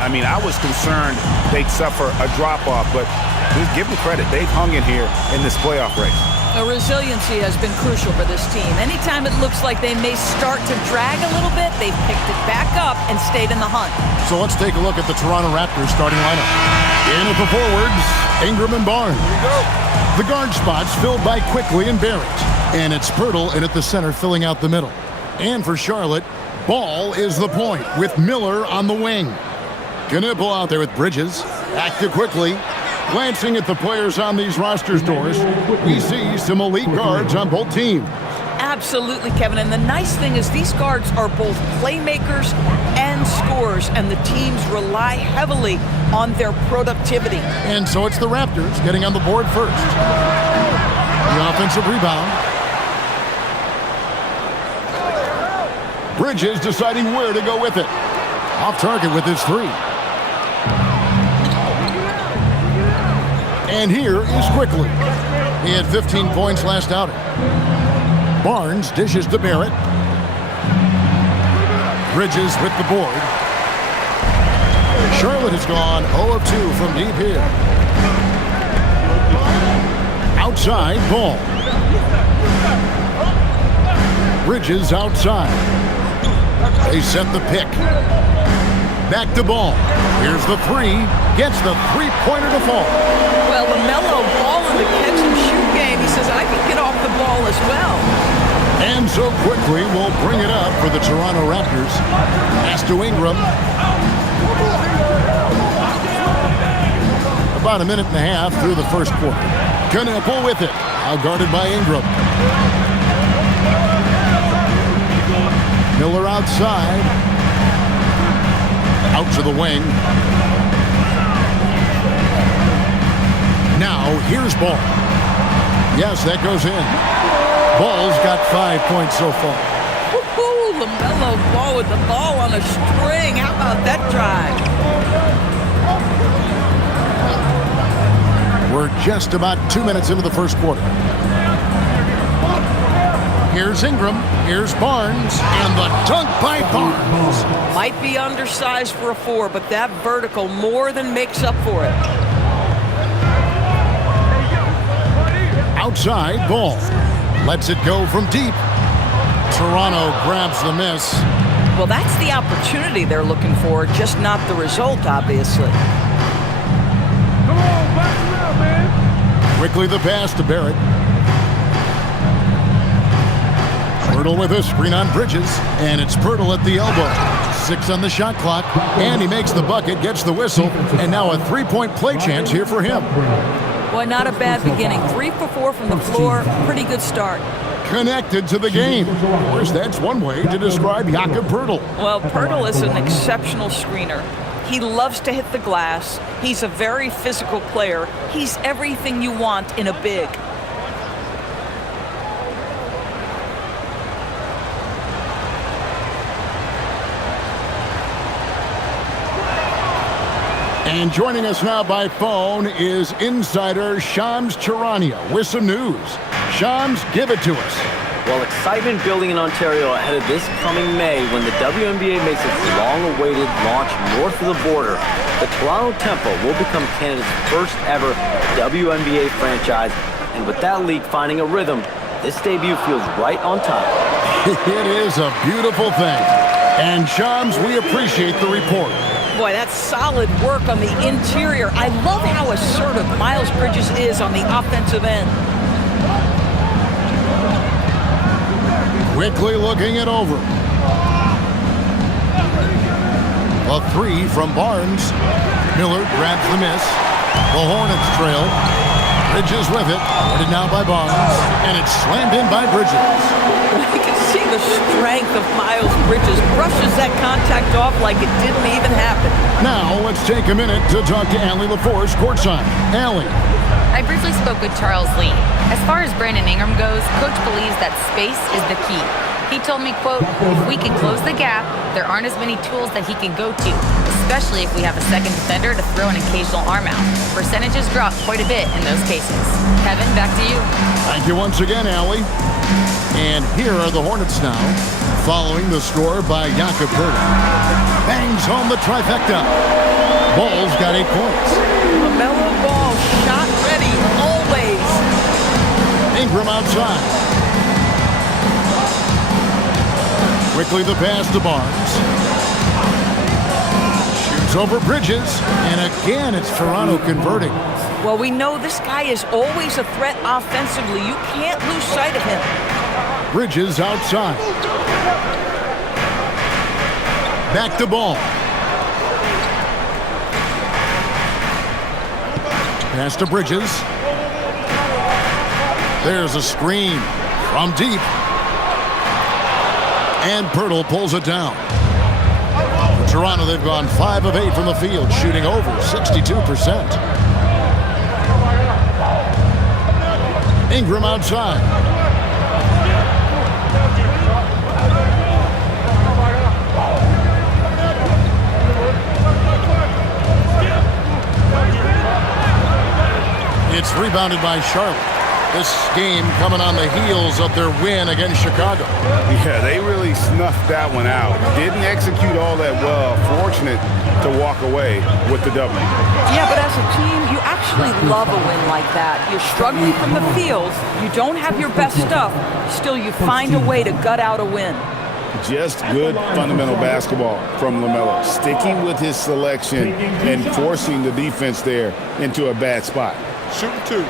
I mean, I was concerned they'd suffer a drop-off, but just give them credit. They've hung in here in this playoff race. The resiliency has been crucial for this team. Anytime it looks like they may start to drag a little bit, they've picked it back up and stayed in the hunt. So let's take a look at the Toronto Raptors starting lineup. In at the forwards, Ingram and Barnes. Here we go. The guard spots filled by Quickly and Barrett. And it's Pirtle in at the center filling out the middle. And for Charlotte, Ball is the point with Miller on the wing. Knipple out there with Bridges. Back to Quickly. Glancing at the players on these rosters, Doris, we see some elite guards on both teams. Absolutely, Kevin. And the nice thing is these guards are both playmakers and scorers, and the teams rely heavily on their productivity. And so it's the Raptors getting on the board first. The offensive rebound. Bridges deciding where to go with it. Off target with his three. And here is Quickly. He had 15 points last outing. Barnes dishes to Barrett. Bridges with the board. Charlotte has gone 0 of 2 from deep here. Outside, Ball. Bridges outside. They set the pick. Back to Ball. Here's the three. Gets the three-pointer to fall. Well, LaMelo Ball in the catch-and-shoot game, he says, I can get off the ball as well. And so Quickly will bring it up for the Toronto Raptors. Pass to Ingram. About a minute and a half through the first quarter. Knipple with it. Now guarded by Ingram. Miller outside. Out to the wing. Now, here's Ball. Yes, that goes in. Ball's got 5 points so far. Woohoo! LaMelo Ball with the ball on a string. How about that drive? We're just about 2 minutes into the first quarter. Here's Ingram. Here's Barnes. And the dunk by Barnes. Might be undersized for a 4, but that vertical more than makes up for it. Outside, Ball. Lets it go from deep. Toronto grabs the miss. Well, that's the opportunity they're looking for, just not the result, obviously. Come on, back it up, man. Quickly the pass to Barrett. Pirtle with a screen on Bridges. And it's Pirtle at the elbow. 6 on the shot clock. And he makes the bucket, gets the whistle. And now a three-point play chance here for him. Boy, not a bad beginning. 3 for 4 from the floor. Pretty good start. Connected to the game. Of course, that's one way to describe Jakob Pirtle. Well, Pirtle is an exceptional screener. He loves to hit the glass. He's a very physical player. He's everything you want in a big. And joining us now by phone is insider Shams Charania with some news. Shams, give it to us. Well, excitement building in Ontario ahead of this coming May when the WNBA makes its long-awaited launch north of the border. The Toronto Temple will become Canada's first ever WNBA franchise. And with that league finding a rhythm, this debut feels right on time. It is a beautiful thing. And Shams, we appreciate the report. Boy, that's solid work on the interior. I love how assertive Miles Bridges is on the offensive end. Quickly looking it over. A three from Barnes. Miller grabs the miss. The Hornets trail. Bridges with it. Guarded now by Barnes. And it's slammed in by Bridges. You can see the strength of Miles Bridges. Brushes that contact off like it didn't even happen. Now let's take a minute to talk to Allie LaForce courtside. Allie. I briefly spoke with Charles Lee. As far as Brandon Ingram goes, Coach believes that space is the key. He told me, quote, "If we can close the gap, there aren't as many tools that he can go to, especially if we have a second defender to throw an occasional arm out. Percentages drop quite a bit in those cases." Kevin, back to you. Thank you once again, Allie. And here are the Hornets now, following the score by Jakob Poeltl. Bangs home the trifecta. Ball's got 8 points. LaMelo Ball, shot ready, always. Ingram outside. Quickly the pass to Barnes. Shoots over Bridges. And again, it's Toronto converting. Well, we know this guy is always a threat offensively. You can't lose sight of him. Bridges outside. Back to Ball. Pass to Bridges. There's a screen from deep. And Poeltl pulls it down. For Toronto, they've gone 5 of 8 from the field, shooting over 62%. Ingram outside. It's rebounded by Charlotte. This game coming on the heels of their win against Chicago. Yeah, they really snuffed that one out. Didn't execute all that well. Fortunate to walk away with the W. Yeah, but as a team, you actually love a win like that. You're struggling from the field. You don't have your best stuff. Still, you find a way to gut out a win. Just good fundamental basketball from LaMelo. Sticking with his selection and forcing the defense there into a bad spot. Shooting 2.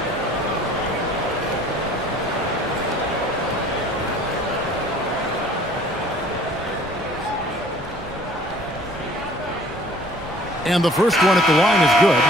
And the first one at the line is good.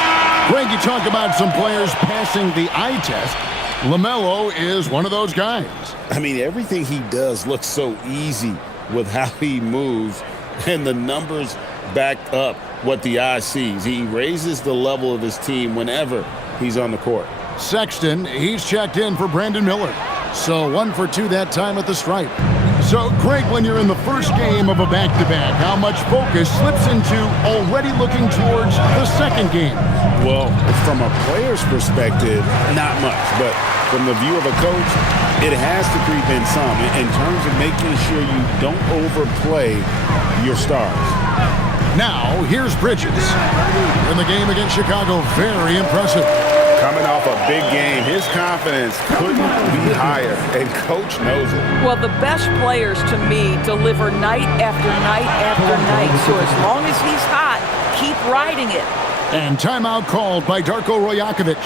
Greg, you talk about some players passing the eye test. LaMelo is one of those guys. I mean, everything he does looks so easy with how he moves, and the numbers back up what the eye sees. He raises the level of his team whenever he's on the court. Sexton, he's checked in for Brandon Miller. So 1 for 2 that time at the stripe. So, Greg, when you're in the first game of a back-to-back, how much focus slips into already looking towards the second game? Well, from a player's perspective, not much. But from the view of a coach, it has to creep in some in terms of making sure you don't overplay your stars. Now, here's Bridges. In the game against Chicago, very impressive. Coming off a big game, his confidence couldn't be higher, and coach knows it. Well, the best players, to me, deliver night after night after night. So as long as he's hot, keep riding it. And timeout called by Darko Rajakovic.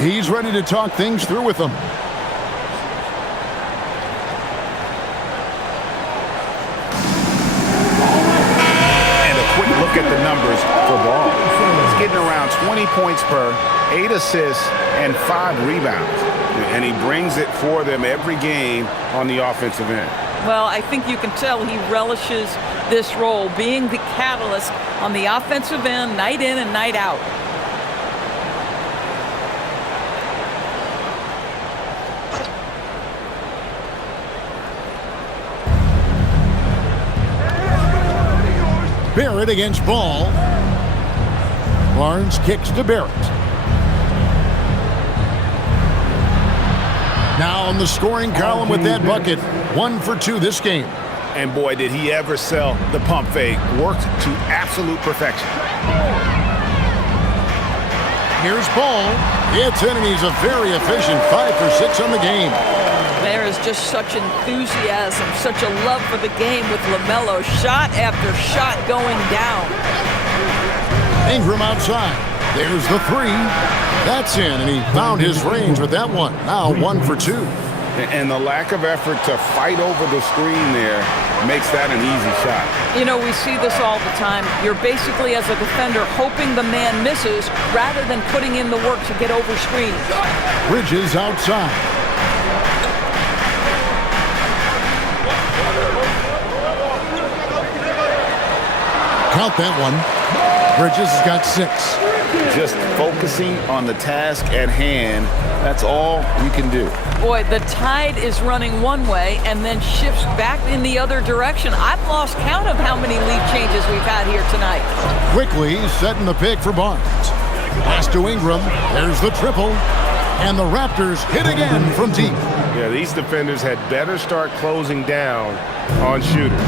He's ready to talk things through with them. And a quick look at the numbers for Ball. He's getting around 20 points per, 8 assists, and 5 rebounds. And he brings it for them every game on the offensive end. Well, I think you can tell he relishes this role, being the catalyst on the offensive end, night in and night out. Barrett against Ball. Barnes kicks to Barrett. Now on the scoring column with that bucket. 1 for 2 this game. And boy, did he ever sell the pump fake. Worked to absolute perfection. Here's Ball. It's in, and he's a very efficient 5 for 6 on the game. There is just such enthusiasm, such a love for the game with LaMelo. Shot after shot going down. Ingram outside. There's the 3. That's in, and he found his range with that one. Now 1 for 2. And the lack of effort to fight over the screen there makes that an easy shot. You know, we see this all the time. You're basically, as a defender, hoping the man misses rather than putting in the work to get over screens. Bridges outside. Count that one. Bridges has got 6. just focusing on the task at hand. That's all you can do. Boy, the tide is running one way and then shifts back in the other direction. I've lost count of how many lead changes we've had here tonight. Quickly setting the pick for Barnes. Pass to Ingram. There's the triple. And the Raptors hit again from deep. Yeah, these defenders had better start closing down on shooters.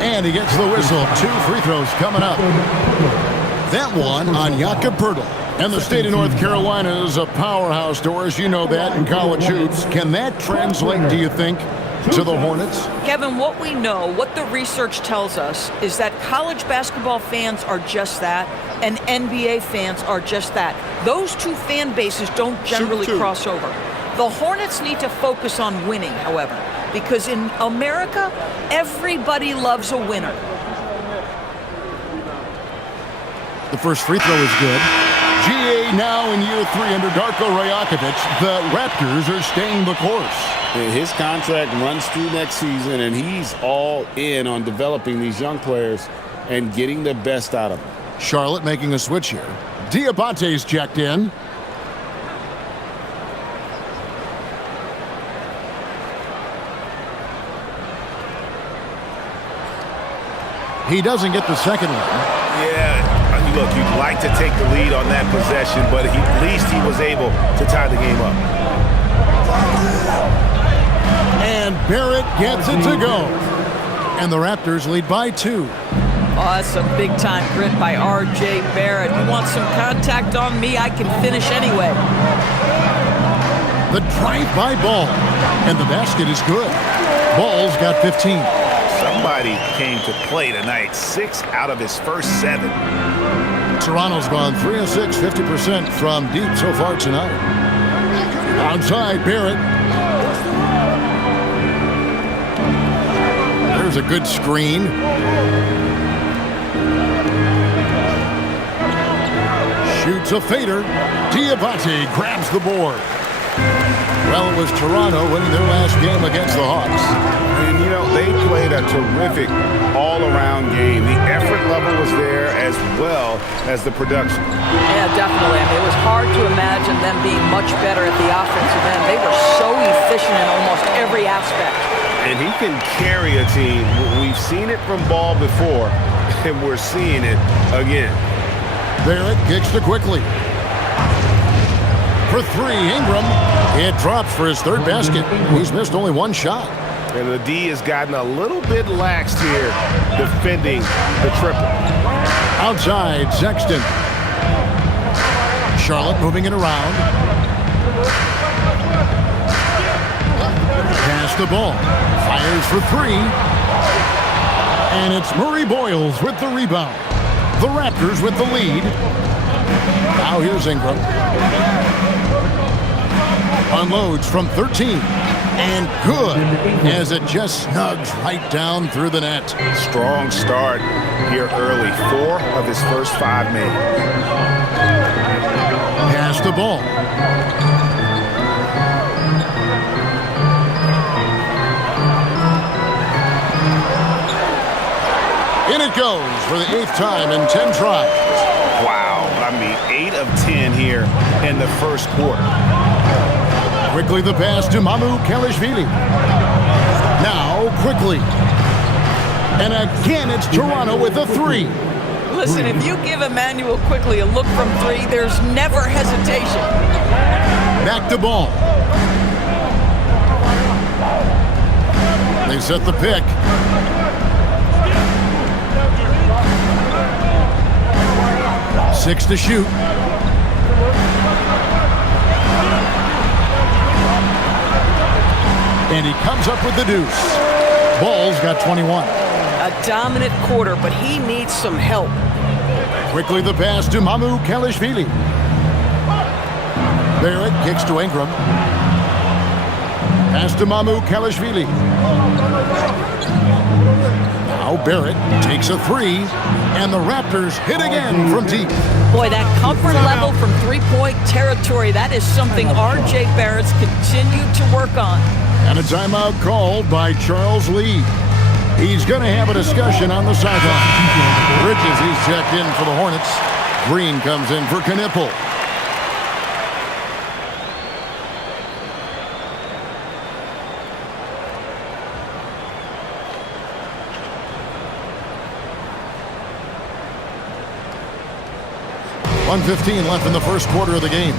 And he gets the whistle. 2 free throws coming up. That one on Jakob Poeltl. And the state of North Carolina is a powerhouse, Doris. You know that in college hoops. Can that translate, do you think, to the Hornets? Kevin, what we know, what the research tells us, is that college basketball fans are just that, and NBA fans are just that. Those two fan bases don't generally cross over. The Hornets need to focus on winning, however, because in America, everybody loves a winner. The first free throw is good. GA now in year 3 under Darko Rajakovic. The Raptors are staying the course. His contract runs through next season, and he's all in on developing these young players and getting the best out of them. Charlotte making a switch here. Diabate's checked in. He doesn't get the second one. Yeah, look, you'd like to take the lead on that possession, but at least he was able to tie the game up. And Barrett gets it to go. And the Raptors lead by 2. Oh, that's some big-time grit by R.J. Barrett. You want some contact on me, I can finish anyway. The drive-by Ball. And the basket is good. Ball's got 15. Somebody came to play tonight. 6 out of his first 7. Toronto's gone 3 of 6, 50% from deep so far tonight. Outside, Barrett. There's a good screen. Shoots a fader. Diabate grabs the board. Well, it was Toronto winning their last game against the Hawks. And, you know, they played a terrific all-around game. The effort level was there as well as the production. Yeah, definitely. I mean, it was hard to imagine them being much better at the offensive end. They were so efficient in almost every aspect. And he can carry a team. We've seen it from Ball before, and we're seeing it again. Barrett kicks to quickly. For 3, Ingram. It drops for his 3rd basket. He's missed only 1 shot. And the D has gotten a little bit lax here defending the triple. Outside, Sexton. Charlotte moving it around. Pass the ball. Fires for 3. And it's Murray Boyles with the rebound. The Raptors with the lead. Now here's Ingram. Unloads from 13. And good, as it just snugs right down through the net. Strong start here early. 4 of his first 5 made. Pass the ball. In it goes for the 8th time in 10 tries. Wow, I mean 8 of 10 here in the first quarter. Quickly the pass to Mamu Kelishvili. Now quickly. And again it's Toronto with a 3. Listen, if you give Emmanuel quickly a look from 3, there's never hesitation. Back to Ball. They set the pick. Six to shoot. And he comes up with the deuce. Ball's got 21. A dominant quarter, but he needs some help. Quickly the pass to Mamu Kelishvili. Barrett kicks to Ingram. Pass to Mamu Kelishvili. Now Barrett takes a 3. And the Raptors hit again from deep. Boy, that comfort level from three-point territory, that is something R.J. Barrett's continued to work on. And a timeout called by Charles Lee. He's going to have a discussion on the sideline. Bridges, he's checked in for the Hornets. Green comes in for Knipple. .1:15 left in the first quarter of the game.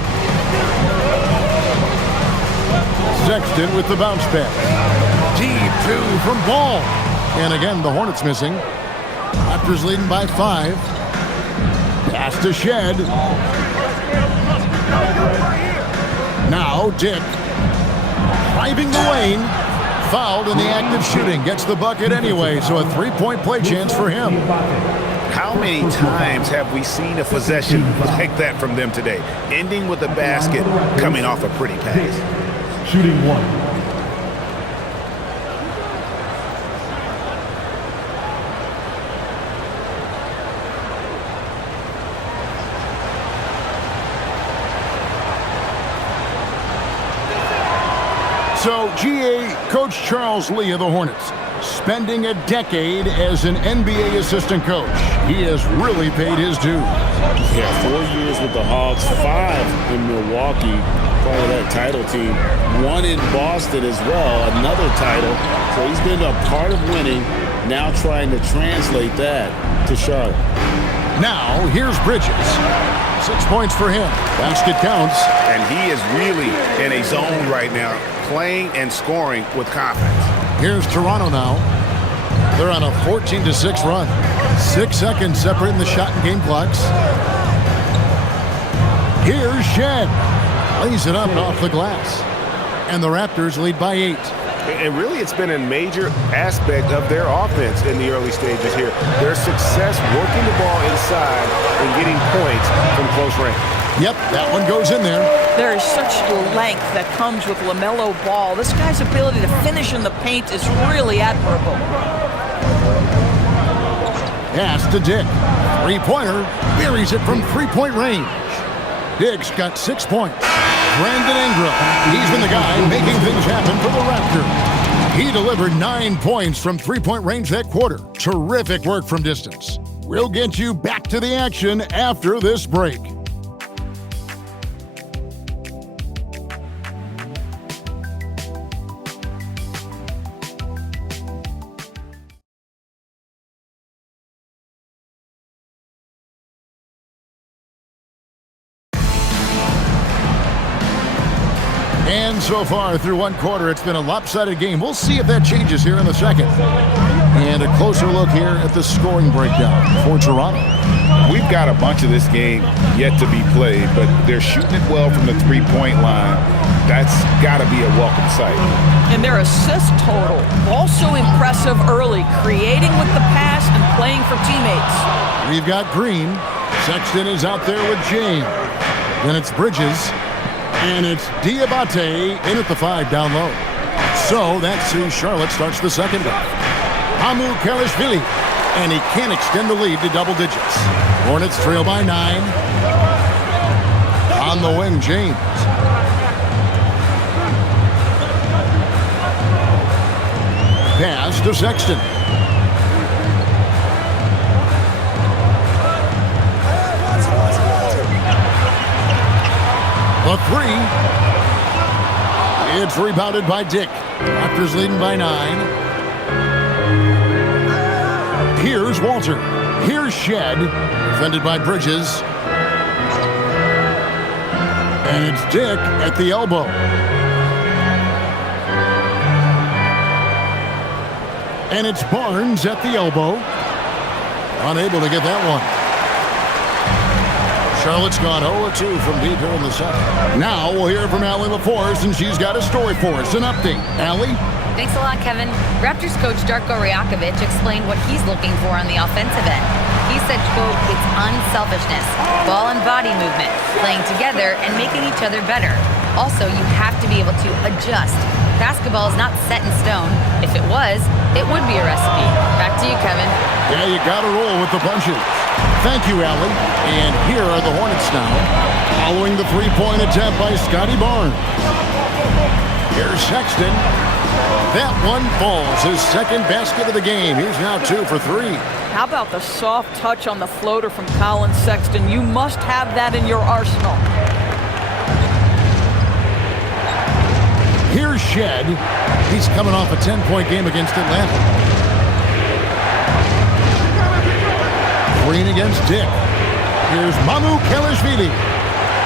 Sexton with the bounce pass. Deep two from Ball. And again, the Hornets missing. Raptors leading by 5. Pass to Shed. Now Dick. Driving the lane. Fouled in the act of shooting. Gets the bucket anyway, so a 3-point play chance for him. How many times have we seen a possession like that from them today? Ending with a basket, coming off a pretty pass. Shooting 1. So, GA Coach Charles Lee of the Hornets, spending a decade as an NBA assistant coach. He has really paid his dues. Yeah, 4 years with the Hawks, 5 in Milwaukee, part of that title team. 1 in Boston as well, another title. So he's been a part of winning, now trying to translate that to Charlotte. Now, here's Bridges. 6 points for him. Basket counts. And he is really in a zone right now, playing and scoring with confidence. Here's Toronto now. They're on a 14-6 run. 6 seconds separating the shot and game clocks. Here's Shed. Lays it up and off the glass. And the Raptors lead by 8. And really, it's been a major aspect of their offense in the early stages here. Their success working the ball inside and getting points from close range. Yep, that one goes in there. There is such length that comes with LaMelo Ball. This guy's ability to finish in the paint is really admirable. Pass to Dick. 3-pointer. Buries it from 3-point range. Dick's got 6 points. Brandon Ingram. He's been the guy making things happen for the Raptors. He delivered 9 points from 3-point range that quarter. Terrific work from distance. We'll get you back to the action after this break. And so far through one quarter, it's been a lopsided game. We'll see if that changes here in the second. And a closer look here at the scoring breakdown for Toronto. We've got a bunch of this game yet to be played, but they're shooting it well from the three-point line. That's got to be a welcome sight. And their assist total, also impressive early, creating with the pass and playing for teammates. We've got Green. Sexton is out there with James. Then it's Bridges. And it's Diabate in at the 5 down low. So that's who Charlotte starts the second half. Hamu Kalishvili. And he can't extend the lead to double digits. Hornets trail by 9. On the wing, James. Pass to Sexton. The 3. It's rebounded by Dick. Raptors leading by 9. Here's Walter. Here's Shed. Defended by Bridges. And it's Dick at the elbow. And it's Barnes at the elbow. Unable to get that one. Charlotte's gone 0-2 from deep here in the second. Now we'll hear from Allie LaForce, and she's got a story for us. An update. Allie? Thanks a lot, Kevin. Raptors coach Darko Rajakovic explained what he's looking for on the offensive end. He said, quote, it's unselfishness, ball and body movement, playing together and making each other better. Also, you have to be able to adjust. Basketball is not set in stone. If it was, it would be a recipe. Back to you, Kevin. Yeah, you got to roll with the punches. Thank you, Allie. And here are the Hornets now, following the 3-point attempt by Scotty Barnes. Here's Sexton. That one falls. His second basket of the game. He's now 2 for 3. How about the soft touch on the floater from Colin Sexton? You must have that in your arsenal. Here's Shed. He's coming off a 10-point game against Atlanta. Green against Dick. Here's Mamu Kelishvili.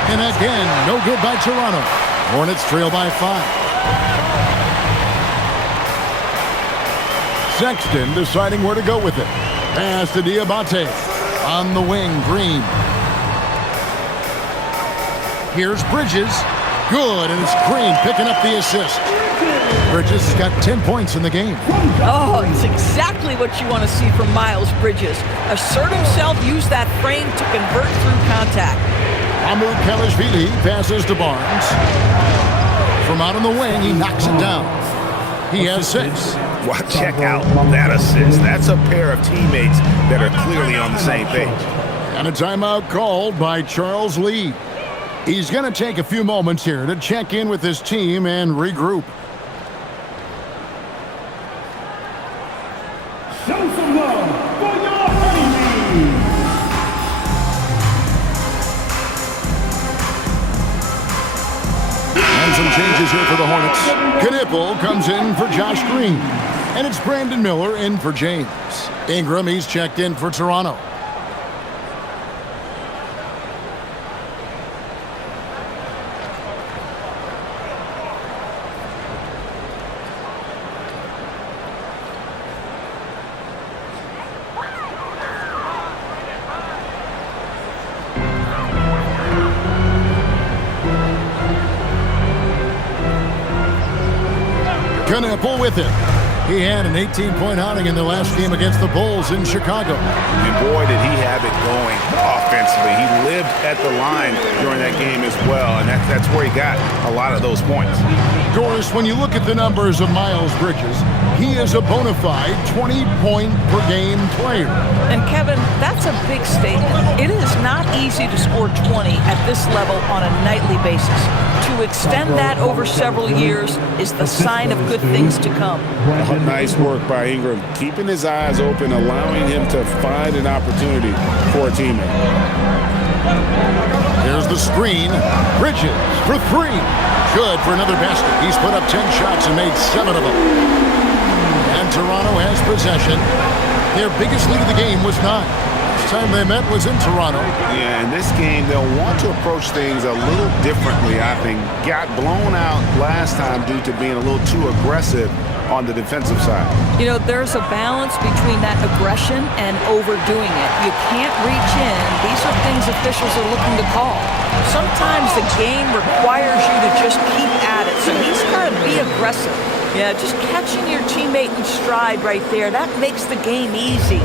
And again, no good by Toronto. Hornets trail by 5. Sexton deciding where to go with it. Pass to Diabate. On the wing, Green. Here's Bridges. Good, and it's Green picking up the assist. Bridges has got 10 points in the game. Oh, it's exactly what you want to see from Miles Bridges. Assert himself, use that frame to convert through contact. Mamu Kelishvili passes to Barnes. From out on the wing, he knocks it down. He has 6. Well, check out that assist. That's a pair of teammates that are clearly on the same page. And a timeout called by Charles Lee. He's going to take a few moments here to check in with his team and regroup. Show some love for your honeybees. And some changes here for the Hornets. Knipple comes in for Josh Green. And it's Brandon Miller in for James. Ingram, he's checked in for Toronto. Knipple with it. He had an 18-point outing in the last game against the Bulls in Chicago. And boy, did he have it going offensively. He lived at the line during that game as well, and that's where he got a lot of those points. Doris, when you look at the numbers of Miles Bridges, he is a bona fide 20-point-per-game player. And Kevin, that's a big statement. It is not easy to score 20 at this level on a nightly basis. To extend that over several years is the sign of good things to come. Nice work by Ingram, keeping his eyes open, allowing him to find an opportunity for a teammate. Here's the screen. Bridges for 3. Good for another basket. He's put up 10 shots and made 7 of them. And Toronto has possession. Their biggest lead of the game was 9. Time they met was in Toronto. Yeah, in this game, they'll want to approach things a little differently, I think. Got blown out last time due to being a little too aggressive on the defensive side. You know, there's a balance between that aggression and overdoing it. You can't reach in. These are things officials are looking to call. Sometimes the game requires you to just keep at it, so he's got to be aggressive. Yeah, just catching your teammate in stride right there, that makes the game easy.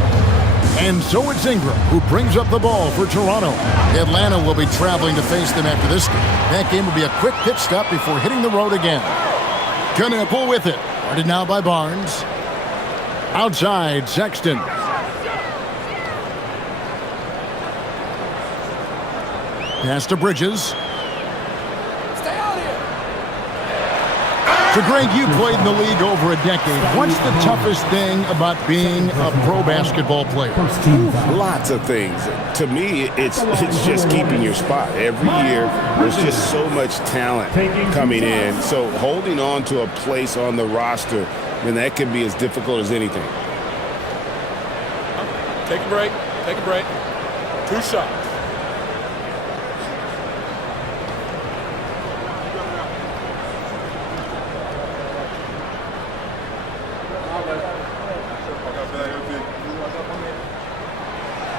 And so it's Ingram who brings up the ball for Toronto. Atlanta will be traveling to face them after this game. That game will be a quick pit stop before hitting the road again. Knipple with it. Guarded now by Barnes. Outside, Sexton. Pass to Bridges. So, Greg, you played in the league over a decade. What's the toughest thing about being a pro basketball player? Lots of things. To me, it's just keeping your spot. Every year, there's just so much talent coming in. So holding on to a place on the roster, then that can be as difficult as anything. Take a break. Take a break. 2 shots.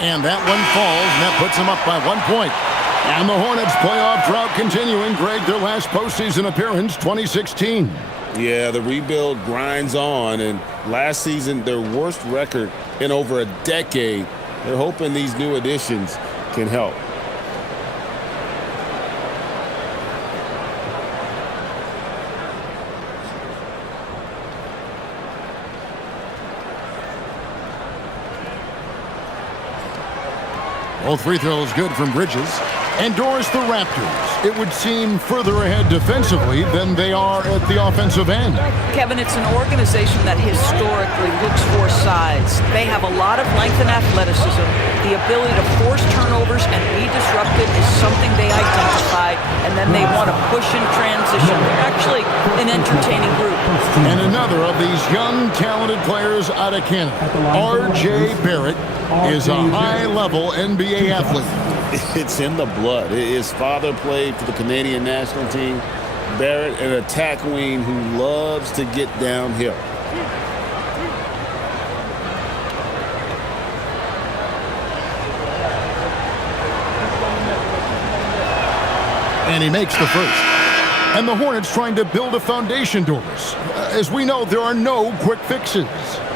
And that one falls, and that puts them up by 1 point. And the Hornets playoff drought continuing. Greg, their last postseason appearance, 2016. Yeah, the rebuild grinds on, and last season, their worst record in over a decade. They're hoping these new additions can help. Both free throws good from Bridges. Endorse the Raptors. It would seem further ahead defensively than they are at the offensive end. Kevin, it's an organization that historically looks for size. They have a lot of length and athleticism. The ability to force turnovers and be disruptive is something they identify, and then they want to push in transition. They're actually an entertaining group. And another of these young, talented players out of Canada, R.J. Barrett, is a high-level NBA athlete. It's in the blood. His father played for the Canadian national team. Barrett, an attack wing who loves to get downhill. And he makes the first. And the Hornets trying to build a foundation doors. As we know, there are no quick fixes.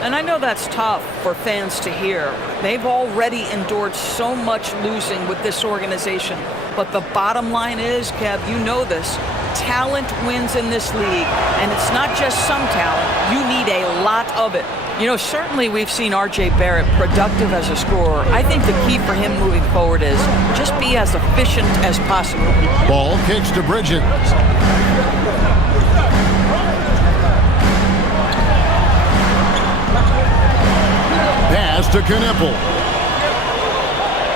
And I know that's tough for fans to hear. They've already endured so much losing with this organization. But the bottom line is, Kev, you know this, talent wins in this league. And it's not just some talent. You need a lot of it. You know, certainly we've seen R.J. Barrett productive as a scorer. I think the key for him moving forward is just be as efficient as possible. Ball kicks to Bridges. Pass to Knipple.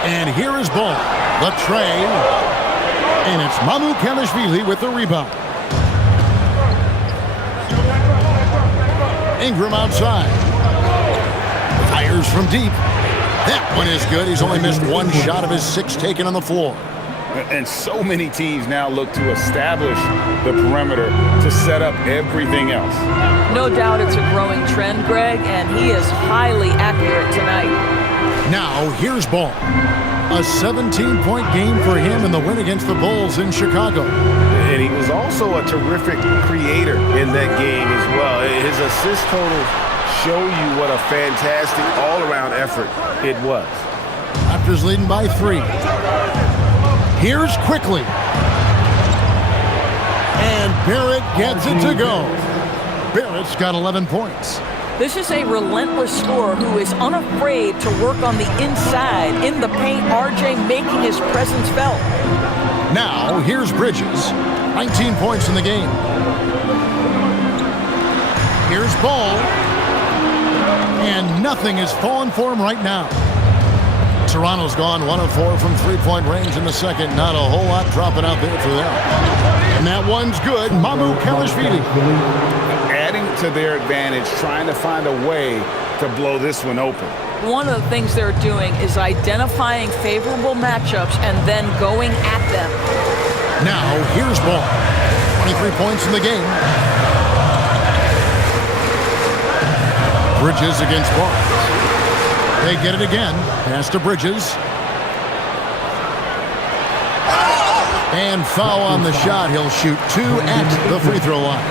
And here is ball. The tray. And it's Mamu Kelishvili with the rebound. Ingram outside. Fires from deep. That one is good. He's only missed one shot of his 6 taken on the floor. And so many teams now look to establish the perimeter to set up everything else. No doubt it's a growing trend, Greg, and he is highly accurate tonight. Now, here's ball. A 17-point game for him in the win against the Bulls in Chicago. And he was also a terrific creator in that game as well. His assist total show you what a fantastic all-around effort it was. Raptors leading by 3. Here's quickly. And Barrett gets it to go. Barrett's got 11 points. This is a relentless scorer who is unafraid to work on the inside in the paint. RJ making his presence felt. Now, here's Bridges. 19 points in the game. Here's Ball. And nothing is falling for him right now. Toronto's gone 1 of 4 from three-point range in the second. Not a whole lot dropping out there for them. And that one's good. Mamu Kelishvili. Adding to their advantage, trying to find a way to blow this one open. One of the things they're doing is identifying favorable matchups and then going at them. Now, here's Ball. 23 points in the game. Bridges against Barnes. They get it again. Pass to Bridges. And foul on the shot. He'll shoot 2 at the free throw line.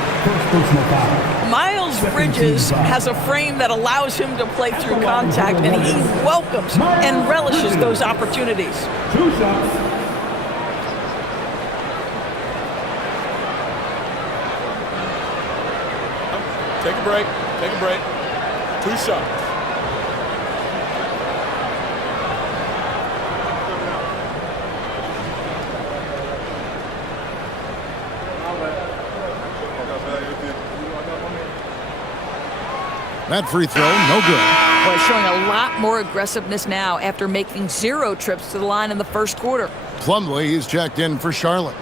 Miles Bridges has a frame that allows him to play through contact, and he welcomes and relishes those opportunities. 2 shots. Take a break. Take a break. 2 shots. That free throw, no good. Boy, showing a lot more aggressiveness now after making 0 trips to the line in the first quarter. Plumlee is checked in for Charlotte.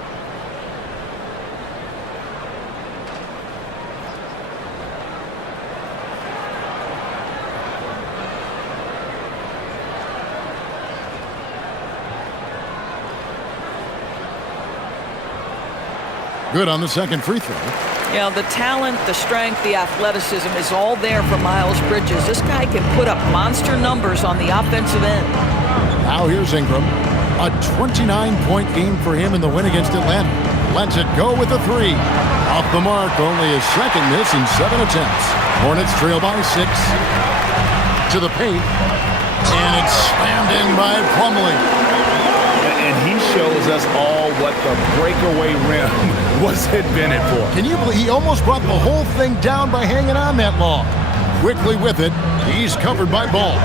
Good on the second free throw. You know, the talent, the strength, the athleticism is all there for Miles Bridges. This guy can put up monster numbers on the offensive end. Now here's Ingram. A 29-point game for him in the win against Atlanta. Lets it go with a 3. Off the mark, only his second miss in 7 attempts. Hornets trail by 6. To the paint. And it's slammed in by Plumlee. And he shows us all what the breakaway rim was invented for. Can you believe he almost brought the whole thing down by hanging on that long? Quickly with it. He's covered by Ball.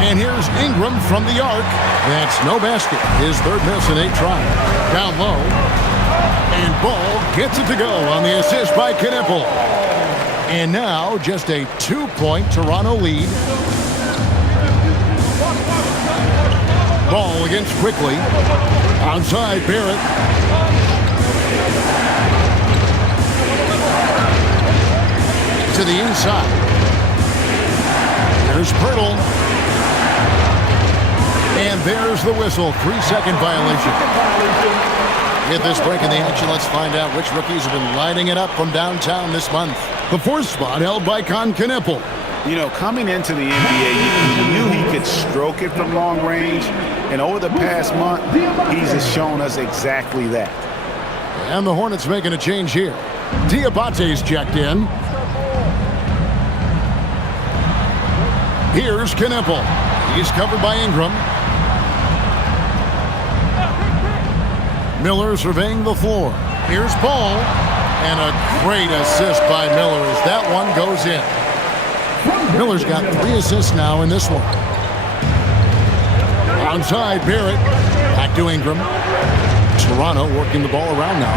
And here's Ingram from the arc. That's no basket. His third miss in 8 tries. Down low. And Ball gets it to go on the assist by Knipple. And now just a 2-point Toronto lead. Ball against Quickly. Outside Barrett. To the inside. There's Pirtle. And there's the whistle. 3-second violation. Hit this break in the action. Let's find out which rookies have been lighting it up from downtown this month. The 4th spot held by Knipple. You know, coming into the NBA, you knew he could stroke it from long range. And over the past month, he's just shown us exactly that. And the Hornets making a change here. Diabate's checked in. Here's Knipple. He's covered by Ingram. Miller surveying the floor. Here's Ball. And a great assist by Miller as that one goes in. Miller's got 3 assists now in this one. Outside Barrett. Back to Ingram. Toronto working the ball around now.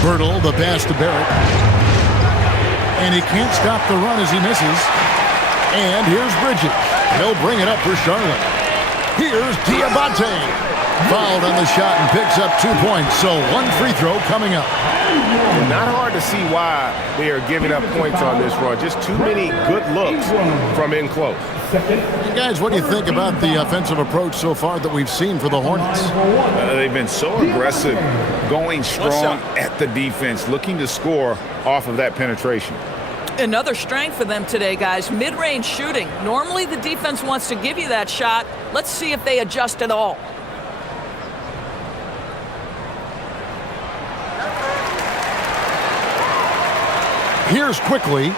Birtle, the pass to Barrett. And he can't stop the run as he misses. And here's Bridges. He'll bring it up for Charlotte. Here's Diabate. Fouled on the shot and picks up 2 points. So 1 free throw coming up. Not hard to see why they are giving up points on this run. Just too many good looks from in close. You guys, what do you think about the offensive approach so far that we've seen for the Hornets? They've been so aggressive, going strong at the defense, looking to score off of that penetration. Another strength for them today, guys. Mid-range shooting. Normally the defense wants to give you that shot. Let's see if they adjust at all. Here's Quickly.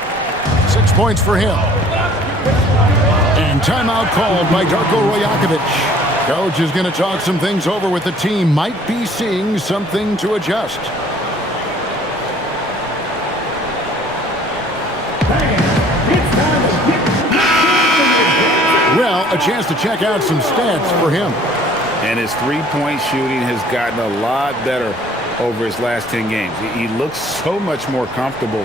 6 points for him. And timeout called by Darko Rajakovic. Coach is going to talk some things over with the team. Might be seeing something to adjust. Well, a chance to check out some stats for him. And his three-point shooting has gotten a lot better over his last 10 games. He looks so much more comfortable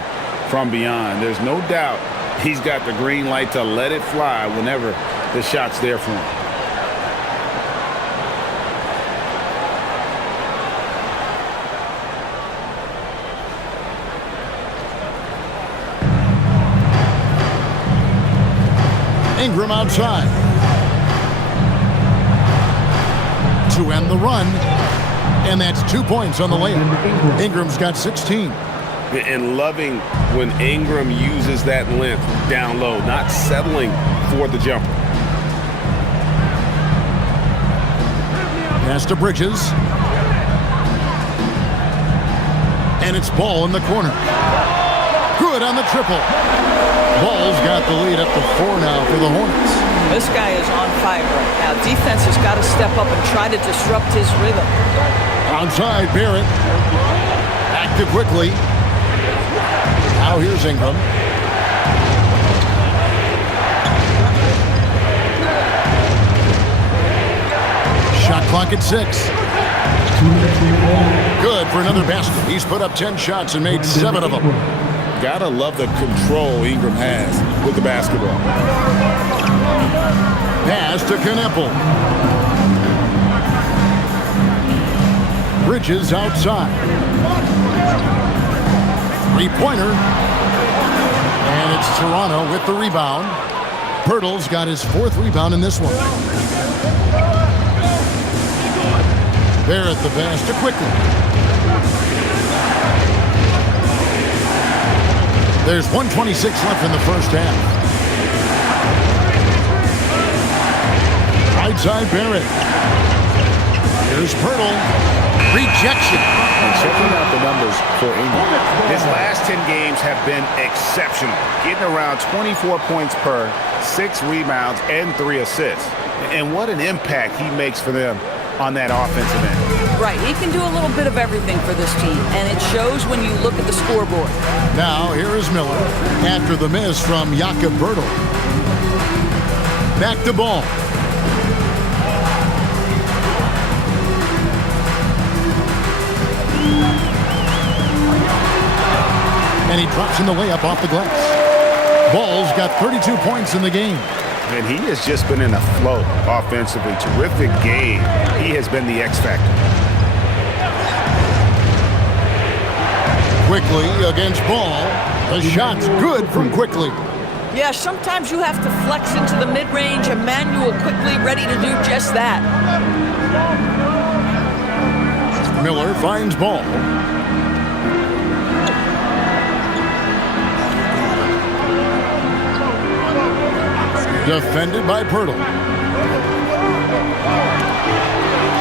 from beyond. There's no doubt he's got the green light to let it fly whenever the shot's there for him. Ingram outside. To end the run. And that's 2 points on the layup. Ingram's got 16. And loving when Ingram uses that length down low, not settling for the jumper. Pass to Bridges. And it's Ball in the corner. Good on the triple. Ball's got the lead up to 4 now for the Hornets. This guy is on fire right now. Defense has got to step up and try to disrupt his rhythm. Outside Barrett. Active quickly. Now here's Ingram. Shot clock at 6. Good for another basket. He's put up 10 shots and made 7 of them. Gotta love the control Ingram has with the basketball. Pass to Knipple. Bridges outside. Three-pointer. And it's Toronto with the rebound. Pirtle's got his 4th rebound in this one. Barrett the pass to Quickly. There's 1:26 left in the first half. Right side Barrett. Here's Pirtle. Rejection. And checking out the numbers for Ingram. His last 10 games have been exceptional. Getting around 24 points per, 6 rebounds, and 3 assists. And what an impact he makes for them on that offensive end. Right. He can do a little bit of everything for this team, and it shows when you look at the scoreboard. Now, here is Miller after the miss from Jakob Bertel. Back to Ball. And he drops in the layup off the glass. Ball's got 32 points in the game. And he has just been in a flow offensively. Terrific game. He has been the X factor. Quickly against Ball. The shot's good from Quickly. Yeah, sometimes you have to flex into the mid-range. Emmanuel Quickly ready to do just that. Miller finds Ball. Defended by Pirtle.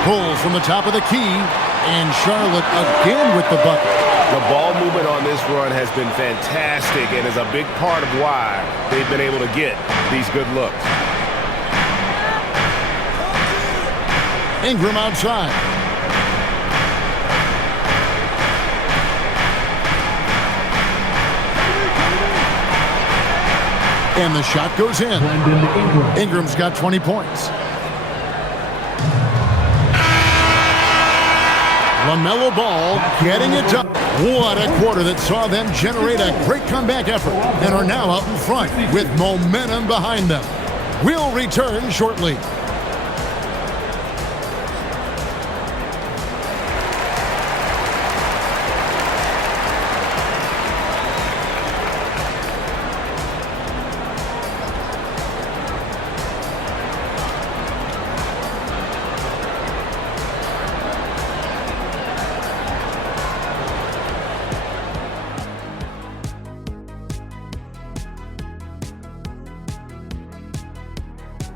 Pulls from the top of the key, and Charlotte again with the bucket. The ball movement on this run has been fantastic and is a big part of why they've been able to get these good looks. Ingram outside. And the shot goes in. Ingram's got 20 points. LaMelo Ball getting it done. What a quarter that saw them generate a great comeback effort and are now out in front with momentum behind them. We'll return shortly.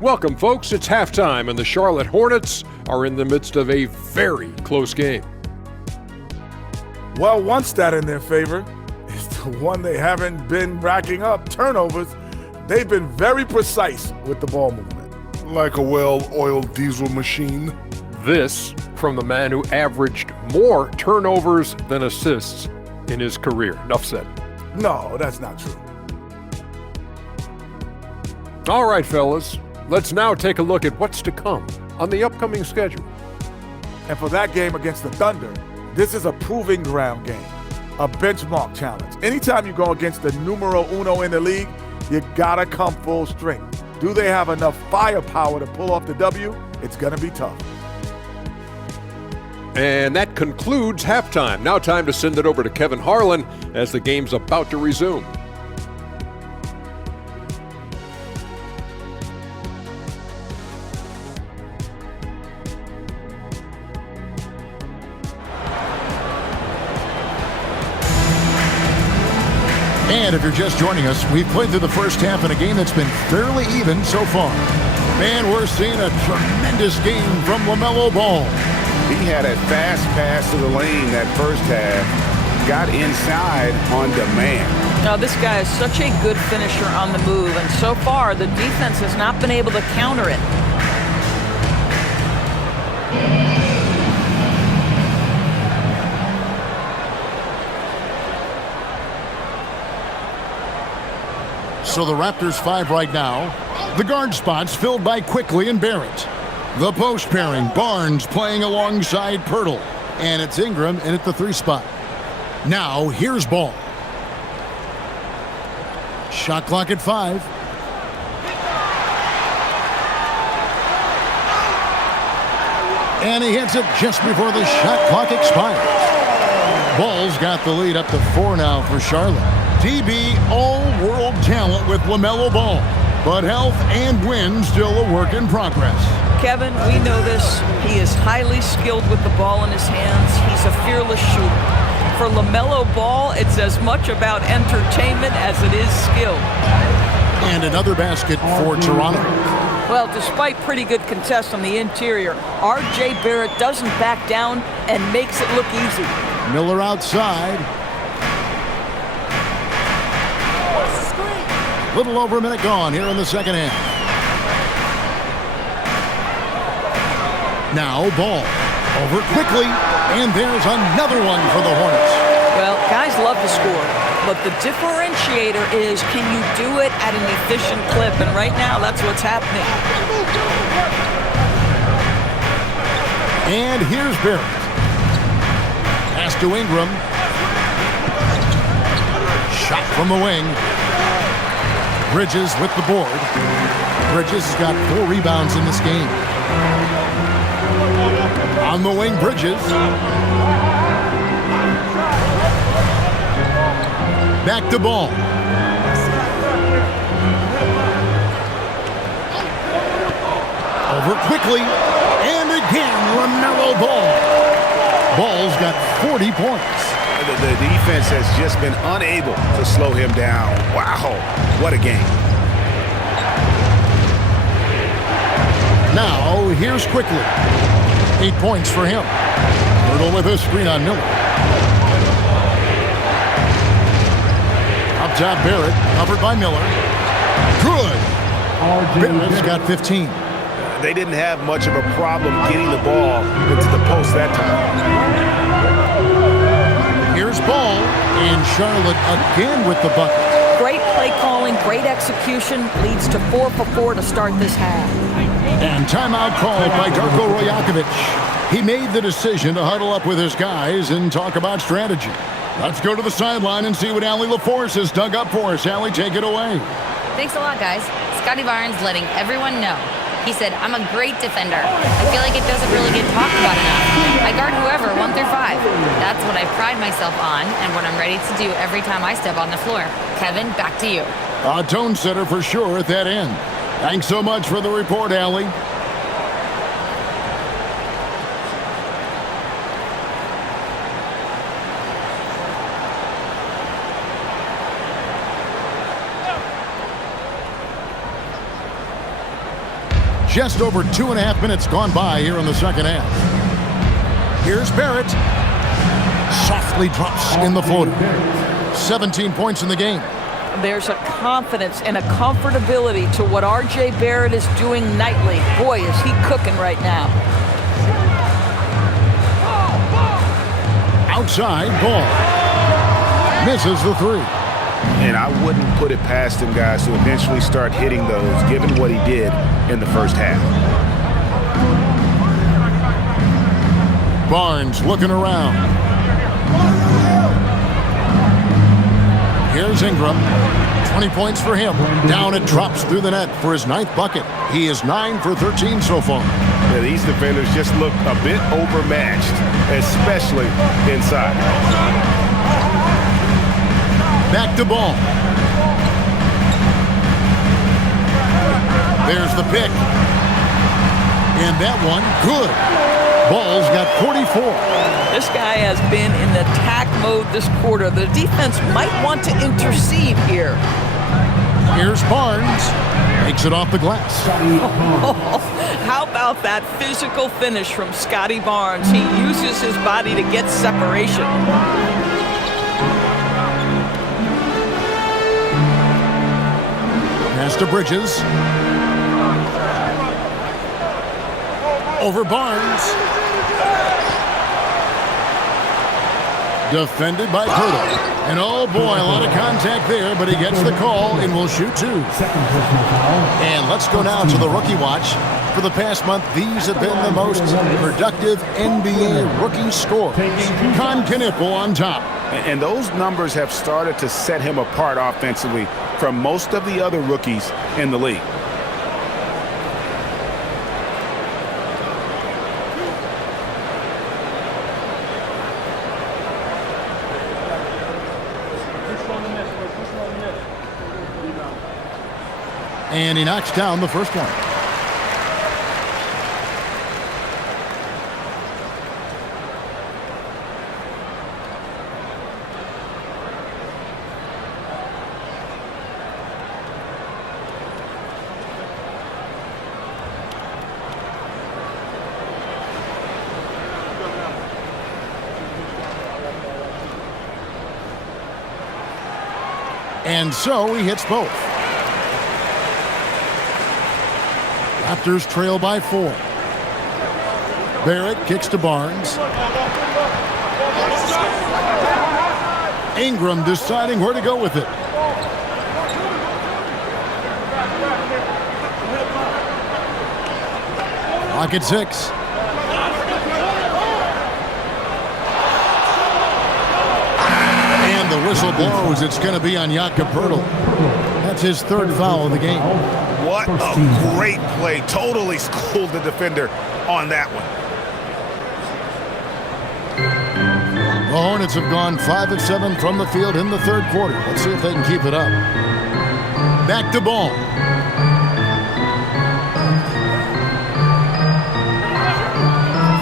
Welcome, folks. It's halftime, and the Charlotte Hornets are in the midst of a very close game. Well, one stat in their favor is the one they haven't been racking up, turnovers. They've been very precise with the ball movement. Like a well-oiled diesel machine. This from the man who averaged more turnovers than assists in his career. Enough said. No, that's not true. All right, fellas. Let's now take a look at what's to come on the upcoming schedule. And for that game against the Thunder, this is a proving ground game, a benchmark challenge. Anytime you go against the numero uno in the league, you gotta come full strength. Do they have enough firepower to pull off the W? It's gonna be tough. And that concludes halftime. Now time to send it over to Kevin Harlan as the game's about to resume. And if you're just joining us, we've played through the first half in a game that's been fairly even so far. And we're seeing a tremendous game from LaMelo Ball. He had a fast pass to the lane that first half. Got inside on demand. Now, this guy is such a good finisher on the move, and so far the defense has not been able to counter it. So the Raptors 5 right now. The guard spots filled by Quickly and Barrett. The post pairing, Barnes playing alongside Pirtle. And it's Ingram in at the 3 spot. Now here's Ball. Shot clock at 5. And he hits it just before the shot clock expires. Ball's got the lead up to 4 now for Charlotte. DB all-world talent with LaMelo Ball, but health and win still a work in progress. Kevin, we know this. He is highly skilled with the ball in his hands. He's a fearless shooter. For LaMelo Ball, it's as much about entertainment as it is skill. And another basket for Toronto. Well, despite pretty good contest on the interior, R.J. Barrett doesn't back down and makes it look easy. Miller outside. Little over a minute gone here in the second half. Now Ball. Over quickly, and there's another one for the Hornets. Well, guys love to score, but the differentiator is, can you do it at an efficient clip? And right now, that's what's happening. And here's Barrett. Pass to Ingram. Shot from the wing. Bridges with the board. Bridges has got 4 rebounds in this game. On the wing, Bridges. Back to Ball. Over quickly. And again, LaMelo Ball. Ball's got 40 points. The defense has just been unable to slow him down. Wow, what a game. Now, here's quickly. 8 points for him. Hurdle with a screen on Miller. Up top, Barrett, covered by Miller. Good. Barrett's got 15. They didn't have much of a problem getting the ball into the post that time. Here's Ball, and Charlotte again with the bucket. Great play calling, great execution, leads to 4 for 4 to start this half. And timeout called by Darko Rajakovic. He made the decision to huddle up with his guys and talk about strategy. Let's go to the sideline and see what Allie LaForce has dug up for us. Allie, take it away. Thanks a lot, guys. Scotty Barnes letting everyone know. He said, I'm a great defender. I feel like it doesn't really get talked about enough. I guard whoever, 1 through 5. That's what I pride myself on and what I'm ready to do every time I step on the floor. Kevin, back to you. A tone setter for sure at that end. Thanks so much for the report, Allie. Just over 2.5 minutes gone by here in the second half. Here's Barrett. Softly drops in the floater. 17 points in the game. There's a confidence and a comfortability to what R.J. Barrett is doing nightly. Boy, is he cooking right now. Outside, Ball. Misses the 3. And I wouldn't put it past him, guys, to eventually start hitting those, given what he did in the first half. Barnes looking around. Here's Ingram. 20 points for him. Down it drops through the net for his 9th bucket. He is 9 for 13 so far. Yeah, these defenders just look a bit overmatched, especially inside. Back to Ball. There's the pick. And that one, good. Ball's got 44. This guy has been in attack mode this quarter. The defense might want to intercede here. Here's Barnes. Takes it off the glass. How about that physical finish from Scotty Barnes? He uses his body to get separation. Pass to Bridges. Over Barnes. Defended by Pirtle. And oh boy, a lot of contact there, but he gets the call and will shoot 2. And let's go now to the rookie watch. For the past month, these have been the most productive NBA rookie scorers. Con Knipple on top. And those numbers have started to set him apart offensively from most of the other rookies in the league. And he knocks down the first one. And so he hits both. Raptors trail by 4. Barrett kicks to Barnes. Ingram deciding where to go with it. Clock at 6. And the whistle blows. It's going to be on Jakob Poeltl. That's his third foul of the game. What a great play. Totally schooled the defender on that one. The Hornets have gone 5 of 7 from the field in the third quarter. Let's see if they can keep it up. Back to ball.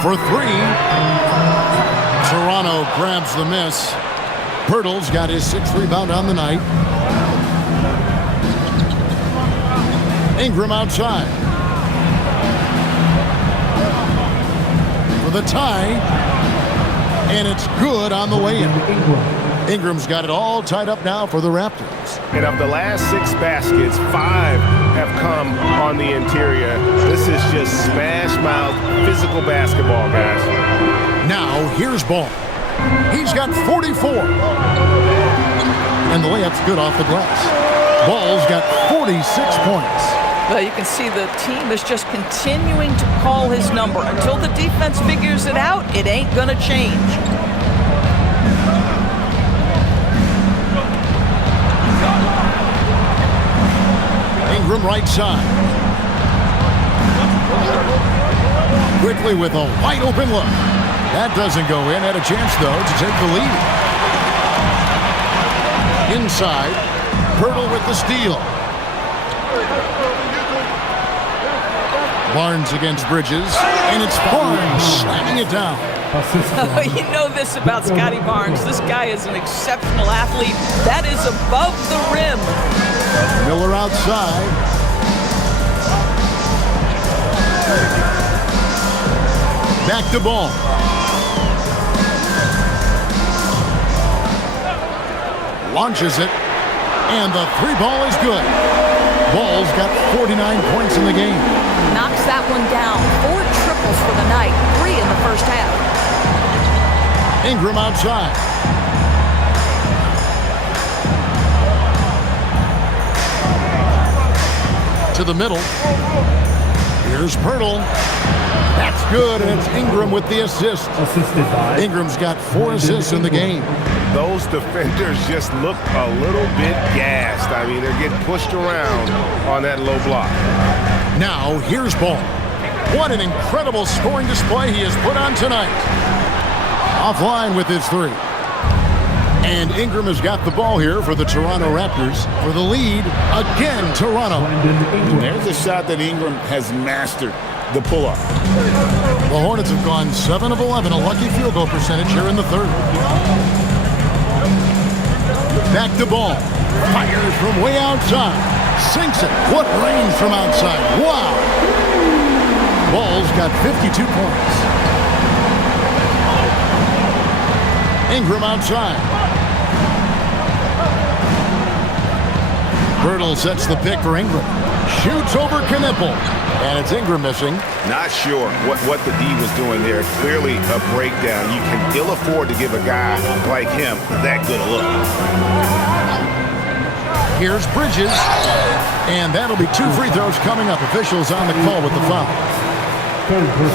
For 3. Toronto grabs the miss. Poeltl's got his 6th rebound on the night. Ingram outside. For the tie. And it's good on the way in. Ingram's got it all tied up now for the Raptors. And of the last 6 baskets, 5 have come on the interior. This is just smash-mouth physical basketball, guys. Now, here's Ball. He's got 44. And the layup's good off the glass. Ball's got 46 points. Well, you can see the team is just continuing to call his number. Until the defense figures it out, it ain't going to change. Ingram right side. Quickly with a wide open look. That doesn't go in. Had a chance, though, to take the lead. Inside. Poeltl with the steal. Barnes against Bridges, and it's Barnes slamming it down. You know this about Scotty Barnes. This guy is an exceptional athlete. That is above the rim. Miller outside. Back to Ball. Launches it, and the 3-ball is good. Ball's got 49 points in the game. Knocks that one down. 4 triples for the night. 3 in the first half. Ingram outside. To the middle. Here's Poeltl. That's good, and it's Ingram with the assist. Ingram's got 4 assists in the game. Those defenders just look a little bit gassed. I mean, they're getting pushed around on that low block. Now, here's Ball. What an incredible scoring display he has put on tonight. Offline with his 3. And Ingram has got the ball here for the Toronto Raptors for the lead. Again, Toronto. There's a shot that Ingram has mastered, the pull-up. The Hornets have gone 7 of 11, a lucky field goal percentage here in the third. Back to Ball. Fires from way outside. Sinks it. What range from outside. Wow. Ball's got 52 points. Ingram outside. Poeltl sets the pick for Ingram. Shoots over Knipple. And it's Ingram missing. Not sure what the D was doing there. Clearly a breakdown. You can ill afford to give a guy like him that good a look. Here's Bridges. And that'll be 2 free throws coming up. Officials on the call with the foul.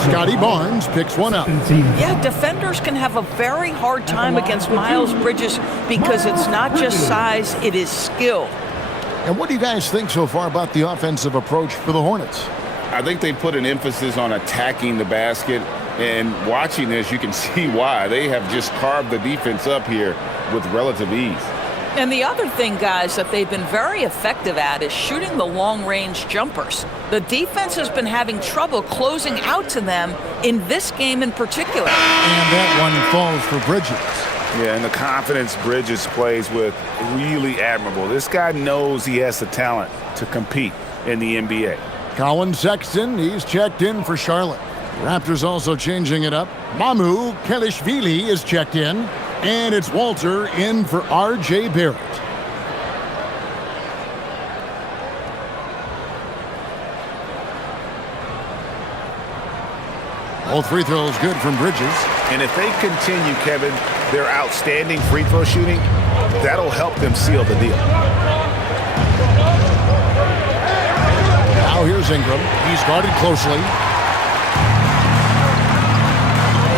Scotty Barnes picks one up. Yeah, defenders can have a very hard time against Miles Bridges because it's not just size, it is skill. And what do you guys think so far about the offensive approach for the Hornets? I think they put an emphasis on attacking the basket, and watching this, you can see why. They have just carved the defense up here with relative ease. And the other thing, guys, that they've been very effective at is shooting the long-range jumpers. The defense has been having trouble closing out to them in this game in particular. And that one falls for Bridges. Yeah, and the confidence Bridges plays with, really admirable. This guy knows he has the talent to compete in the NBA. Colin Sexton, he's checked in for Charlotte. Raptors also changing it up. Mamu Kelishvili is checked in. And it's Walter in for R.J. Barrett. Both free throws good from Bridges. And if they continue, Kevin, their outstanding free throw shooting, that'll help them seal the deal. Now here's Ingram. He's guarded closely.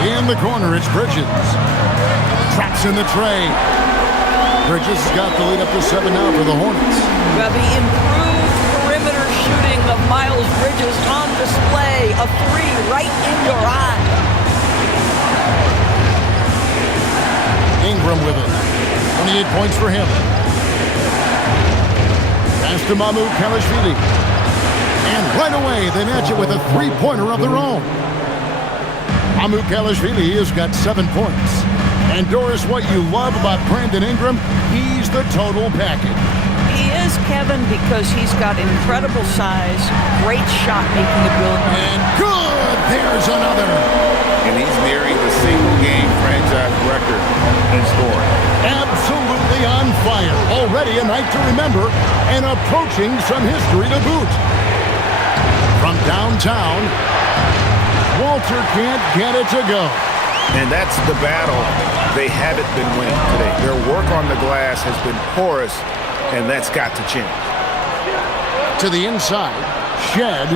In the corner, it's Bridges. Traps in the tray. Bridges has got the lead up to 7 now for the Hornets. Well, the improved perimeter shooting of Miles Bridges on display. A three right in your eye. Ingram with it. 28 points for him. Pass to Mamu Kalashvili. And right away, they match it with a three-pointer of their own. Mamu Kalashvili has got 7 points. And Doris, what you love about Brandon Ingram, he's the total package. He is, Kevin, because he's got incredible size, great shot-making ability. And good! There's another. And he's nearing the single-game franchise record in scoring. Absolutely on fire. Already a night to remember and approaching some history to boot. From downtown, Walter can't get it to go. And that's the battle they haven't been winning today. Their work on the glass has been porous, and that's got to change. To the inside, Shed.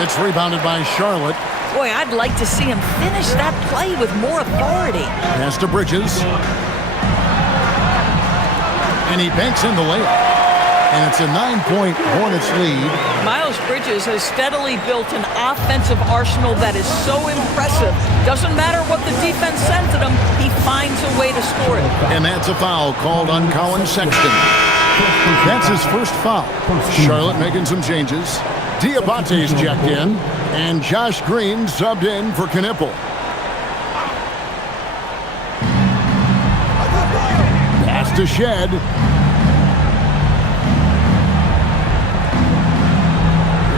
It's rebounded by Charlotte. Boy, I'd like to see him finish that play with more authority. Pass to Bridges. And he banks in the layup. And it's a 9-point Hornets lead. Miles Bridges has steadily built an offensive arsenal that is so impressive. Doesn't matter what the defense sends at him, he finds a way to score it. And that's a foul called on Colin Sexton. That's his first foul. Charlotte making some changes. Diabate's checked in. And Josh Green subbed in for Knipple. Pass to Shed.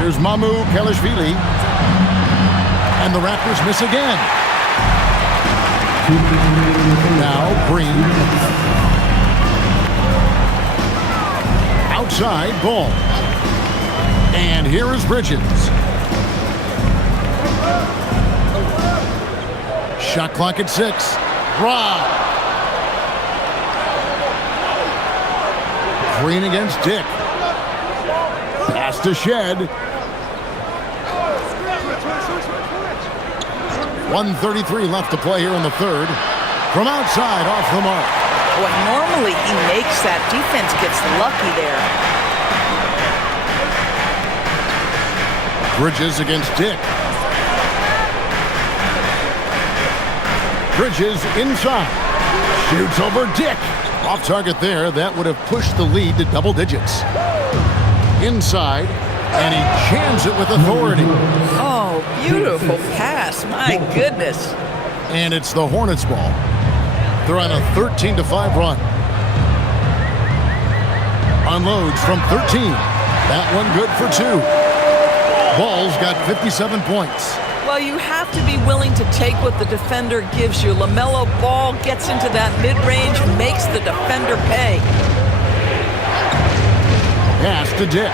Here's Mamu Kalashvili. And the Raptors miss again. Now Green. Outside ball. And here is Bridges. Shot clock at 6. Rob. Green against Dick. Pass to Shed. 1:33 left to play here in the third. From outside, off the mark. Boy, normally he makes that. Defense gets lucky there. Bridges against Dick. Bridges inside. Shoots over Dick. Off target there. That would have pushed the lead to double digits. Inside. And he jams it with authority. Oh, beautiful pass. My goodness. And it's the Hornets ball. They're on a 13-5 run. Unloads from 13. That one good for 2. Ball's got 57 points. Well, you have to be willing to take what the defender gives you. LaMelo Ball gets into that mid-range, makes the defender pay. Pass to Dick.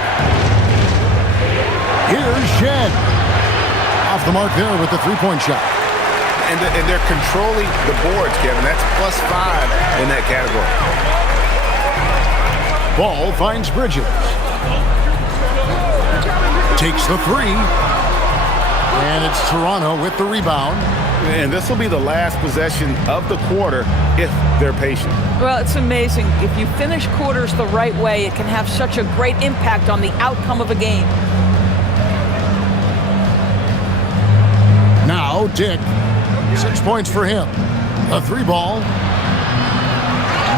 Here's Shed. Off the mark there with the three-point shot. And they're controlling the boards, Kevin. That's +5 in that category. Ball finds Bridges. Takes the 3. And it's Toronto with the rebound. And this will be the last possession of the quarter if they're patient. Well, it's amazing. If you finish quarters the right way, it can have such a great impact on the outcome of a game. Now Dick. 6 points for him. A 3 ball.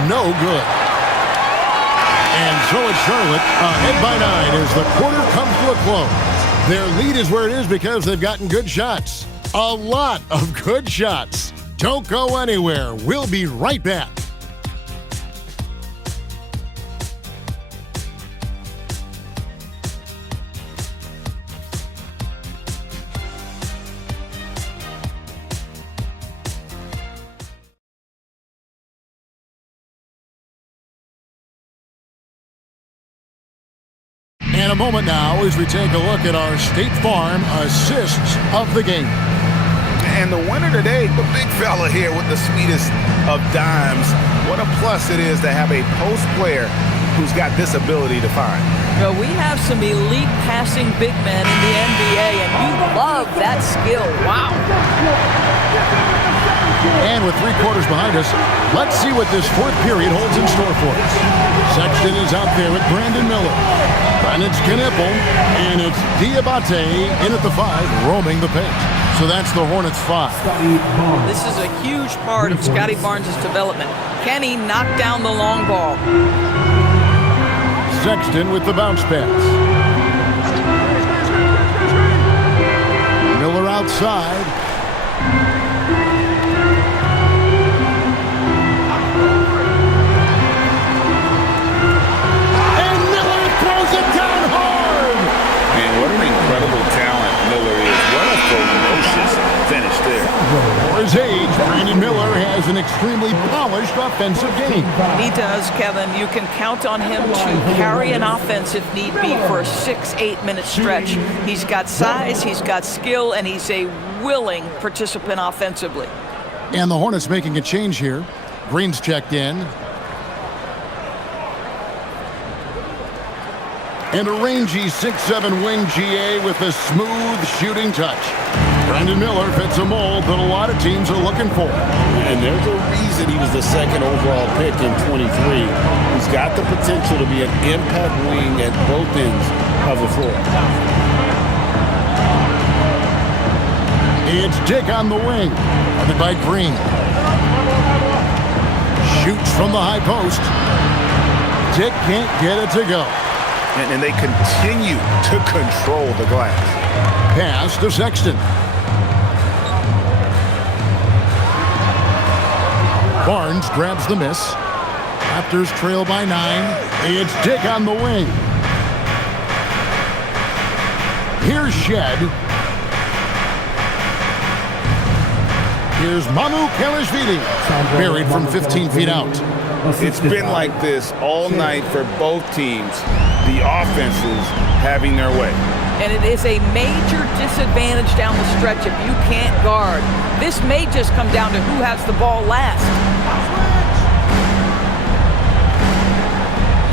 No good. And so it's Charlotte ahead by 9 as the quarter comes to a close. Their lead is where it is because they've gotten good shots. A lot of good shots. Don't go anywhere. We'll be right back. In a moment now as we take a look at our State Farm assists of the game. And the winner today, the big fella here with the sweetest of dimes. What a plus it is to have a post player who's got this ability to find. Well, we have some elite passing big men in the NBA, and you love that skill. Wow. And with 3 quarters behind us, let's see what this fourth period holds in store for us. Sexton is out there with Brandon Miller. And it's Knippel, and it's Diabate in at the 5, roaming the paint. So that's the Hornets 5. This is a huge part of Scotty Barnes' development. Can he knock down the long ball? Sexton with the bounce pass. Miller outside. And Miller throws it down hard. Man, what an incredible talent Miller is. What a ferocious finish there. For his age, Brandon Miller has an extremely polished offensive game. He does, Kevin. You can count on him to carry an offense if need be for a 6-8 minute stretch. He's got size, he's got skill, and he's a willing participant offensively. And the Hornets making a change here. Green's checked in. And a rangy 6'7" wing GA with a smooth shooting touch. Brandon Miller fits a mold that a lot of teams are looking for. And there's a reason he was the second overall pick in 23. He's got the potential to be an impact wing at both ends of the floor. It's Dick on the wing, guarded by Green. Shoots from the high post. Dick can't get it to go. And they continue to control the glass. Pass to Sexton. Barnes grabs the miss. Raptors trail by 9. It's Dick on the wing. Here's Shed. Here's Mamu Kelishvili. Buried from 15 feet out. It's been like this all night for both teams. The offenses having their way. And it is a major disadvantage down the stretch if you can't guard. This may just come down to who has the ball last.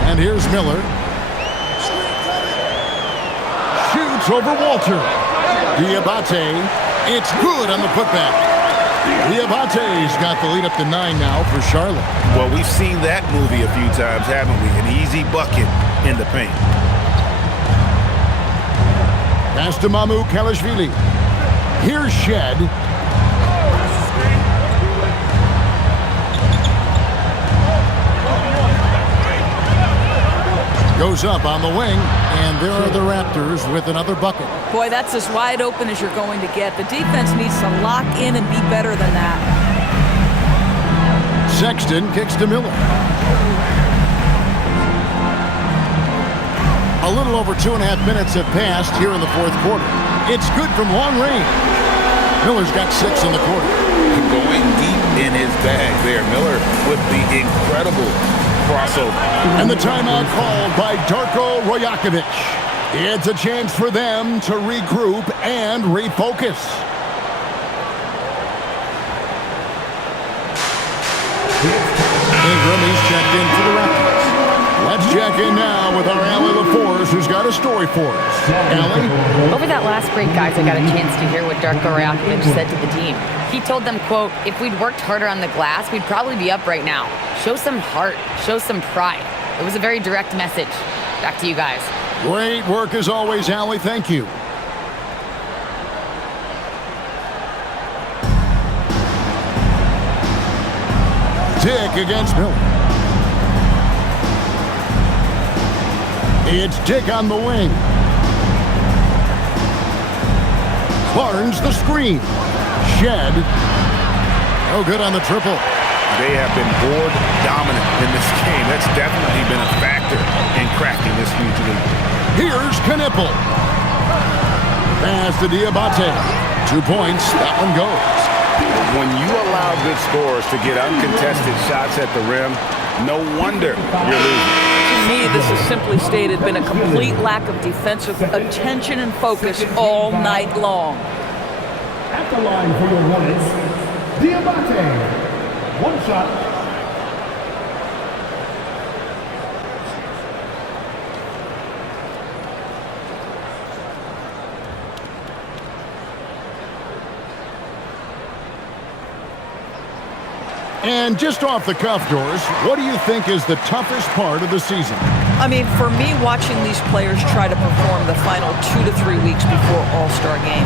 And here's Miller. Shoots over Walter. Diabate. It's good on the putback. Diabate's got the lead up to 9 now for Charlotte. Well, we've seen that movie a few times, haven't we? An easy bucket in the paint. Pass to Mamu Kelishvili. Here's Shed. Goes up on the wing, and there are the Raptors with another bucket. Boy, that's as wide open as you're going to get. The defense needs to lock in and be better than that. Sexton kicks to Miller. A little over 2.5 minutes have passed here in the fourth quarter. It's good from long range. Miller's got 6 in the quarter. Going deep in his bag there. Miller with the incredible crossover. And the timeout called by Darko Rojakovic. It's a chance for them to regroup and refocus. Ingram, he's checked in for the Raptors. Let's check in now with our Allie LaForce, who's got a story for us. Allie? Over that last break, guys, I got a chance to hear what Darko Rajakovic said to the team. He told them, quote, if we'd worked harder on the glass, we'd probably be up right now. Show some heart. Show some pride. It was a very direct message. Back to you guys. Great work as always, Allie. Thank you. Dick against Miller. It's Dick on the wing. Barnes the screen. Shed. Oh, good on the triple. They have been board dominant in this game. That's definitely been a factor in cracking this huge lead. Here's Knippel. Pass to Diabate. 2 points. That one goes. When you allow good scorers to get uncontested shots at the rim, no wonder you're losing. To me, this has simply stated been a complete lack of defensive attention and focus all night long. At the line for your Hornets, Diabate. One shot. And just off the cuff, Doris, what do you think is the toughest part of the season? I mean, for me, watching these players try to perform the final 2 to 3 weeks before All-Star game,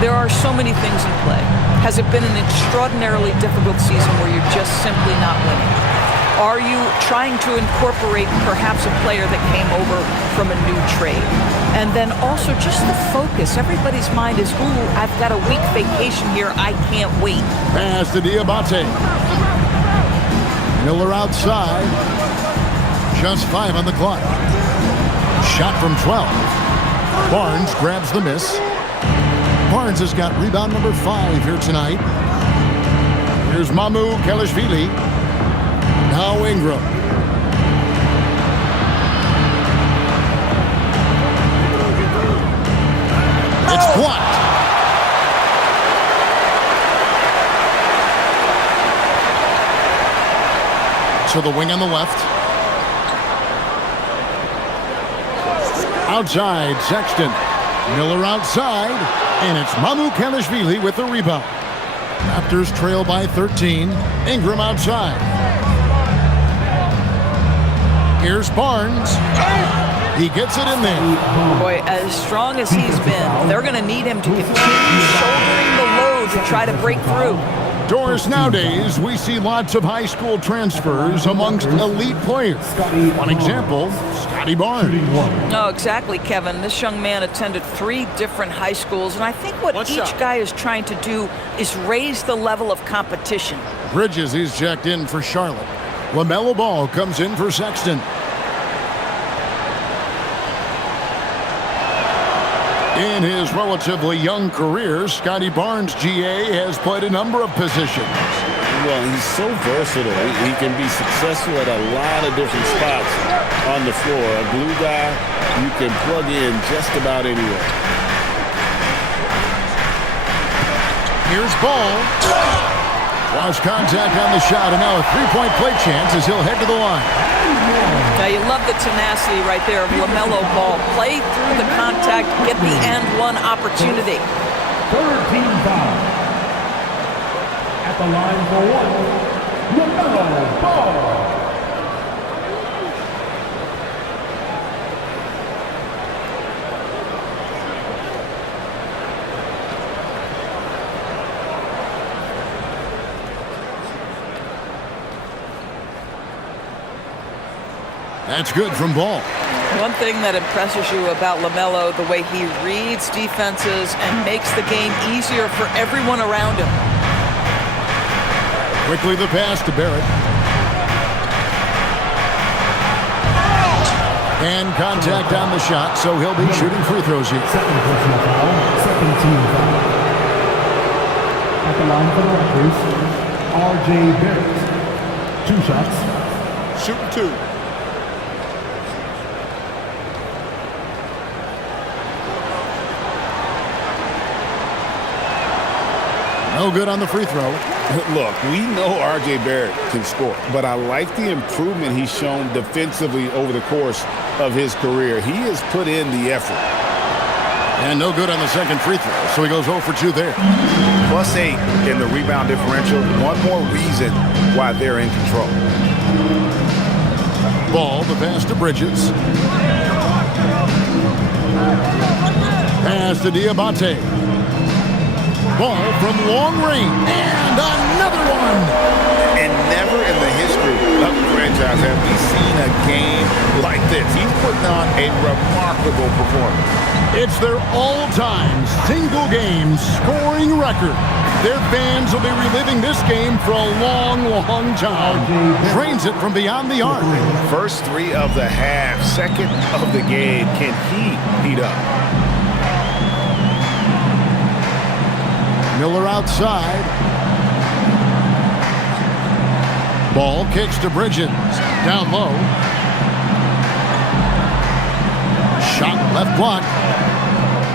there are so many things in play. Has it been an extraordinarily difficult season where you're just simply not winning? Are you trying to incorporate perhaps a player that came over from a new trade? And then also just the focus. Everybody's mind is, ooh, I've got a week vacation here. I can't wait. Pass to Diabate. Miller outside. Just 5 on the clock. Shot from 12. Barnes grabs the miss. Barnes has got rebound number 5 here tonight. Here's Mamu Kelishvili. Now Ingram. It's blocked. To the wing on the left. Outside, Sexton. Miller outside, and it's Mamu Kelishvili with the rebound. Raptors trail by 13. Ingram outside. Here's Barnes. He gets it in there. Boy, as strong as he's been, they're going to need him to continue shouldering the load to try to break through. Doris, nowadays, we see lots of high school transfers amongst elite players. One example, Scotty Barnes. No, exactly, Kevin. This young man attended 3 different high schools, and I think what each guy is trying to do is raise the level of competition. Bridges is checked in for Charlotte. LaMelo Ball comes in for Sexton. In his relatively young career, Scotty Barnes, GA, has played a number of positions. Well, he's so versatile. He can be successful at a lot of different spots on the floor. A glue guy you can plug in just about anywhere. Here's Ball. Lost contact on the shot, and now a three-point play chance as he'll head to the line. Now you love the tenacity right there of LaMelo Ball. Play through the contact, get the and one opportunity. Third team foul. At the line for 1, LaMelo Ball. That's good from Ball. One thing that impresses you about LaMelo, the way he reads defenses and makes the game easier for everyone around him. Quickly the pass to Barrett. And contact on the shot, so he'll be shooting free throws here. Second personal foul, second team foul. At the line for the Raptors, R.J. Barrett. 2 shots. Shooting 2. No good on the free throw. Look, we know R.J. Barrett can score, but I like the improvement he's shown defensively over the course of his career. He has put in the effort. And no good on the second free throw, so he goes 0 for 2 there. +8 in the rebound differential. One more reason why they're in control. Ball, the pass to Bridges. Pass to Diabate. Ball from long range, and another one! And never in the history of the franchise have we seen a game like this. He's putting on a remarkable performance. It's their all-time single-game scoring record. Their fans will be reliving this game for a long, long time. Drains it from beyond the arc. First 3 of the half, second of the game. Can he heat up? Miller outside. Ball kicks to Bridges. Down low. Shot left block.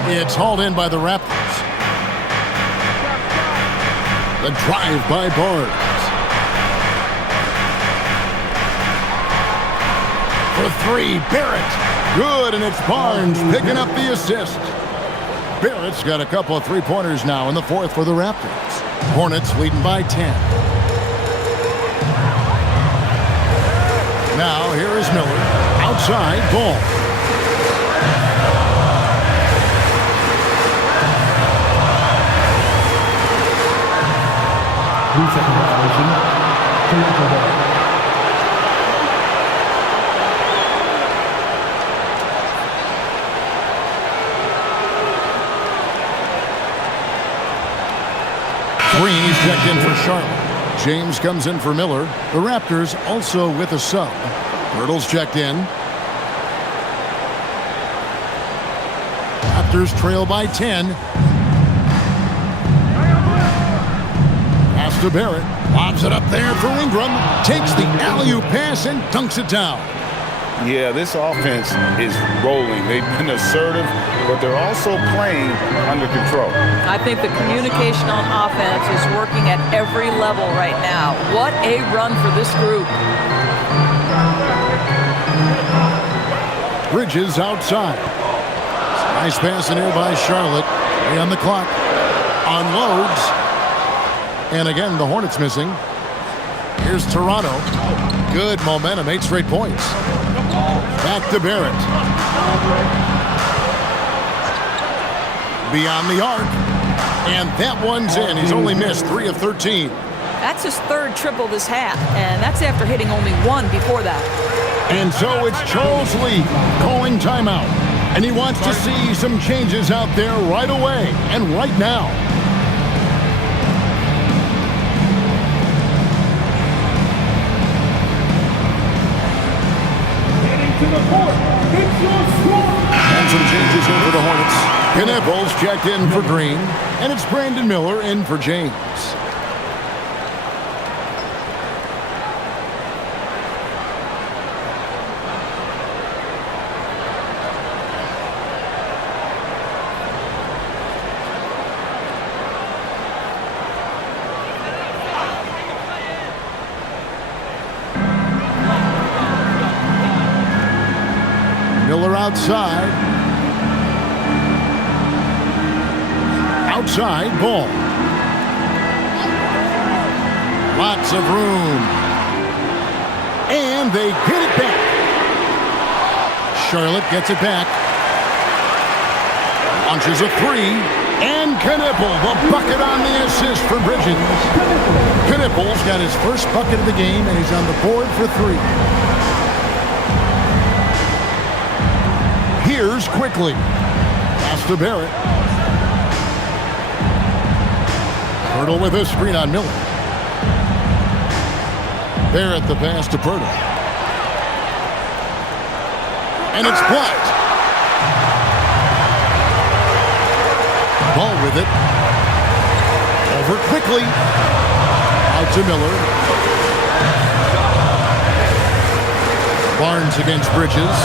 It's hauled in by the Raptors. The drive by Barnes. For three, Barrett. Good, and it's Barnes picking up the assist. Barrett's got a couple of three-pointers now in the fourth for the Raptors. Hornets leading by 10. Now here is Miller. Outside, Ball. Second violation. Collector ball. Green is checked in for Charlotte. James comes in for Miller. The Raptors also with a sub. Hurdle's checked in. Raptors trail by 10. Pass to Barrett. Lobs it up there for Ingram. Takes the alley-oop pass and dunks it down. Yeah, this offense is rolling. They've been assertive, but they're also playing under control. I think the communication on offense is working at every level right now. What a run for this group. Bridges outside. Nice pass in here by Charlotte. Way on the clock. Unloads. And again, the Hornets missing. Here's Toronto. Good momentum, 8 straight points. Back to Barrett. Beyond the arc. And that one's in. He's only missed 3 of 13. That's his third triple this half, and that's after hitting only one before that. And so it's Charles Lee calling timeout. And he wants to see some changes out there right away and right now. And some changes in for the Hornets. Knipples checked in for Green. And it's Brandon Miller in for James. Miller outside. Outside, Ball. Lots of room. And they get it back. Charlotte gets it back. Launches a three. And Knipple, the bucket on the assist for Bridges. Knipple's got his first bucket of the game, and he's on the board for 3. Here's quickly. Pass to Barrett. Pirtle with a screen on Miller. Barrett the pass to Pirtle. And it's blocked. Ball with it. Over quickly. Out to Miller. Barnes against Bridges.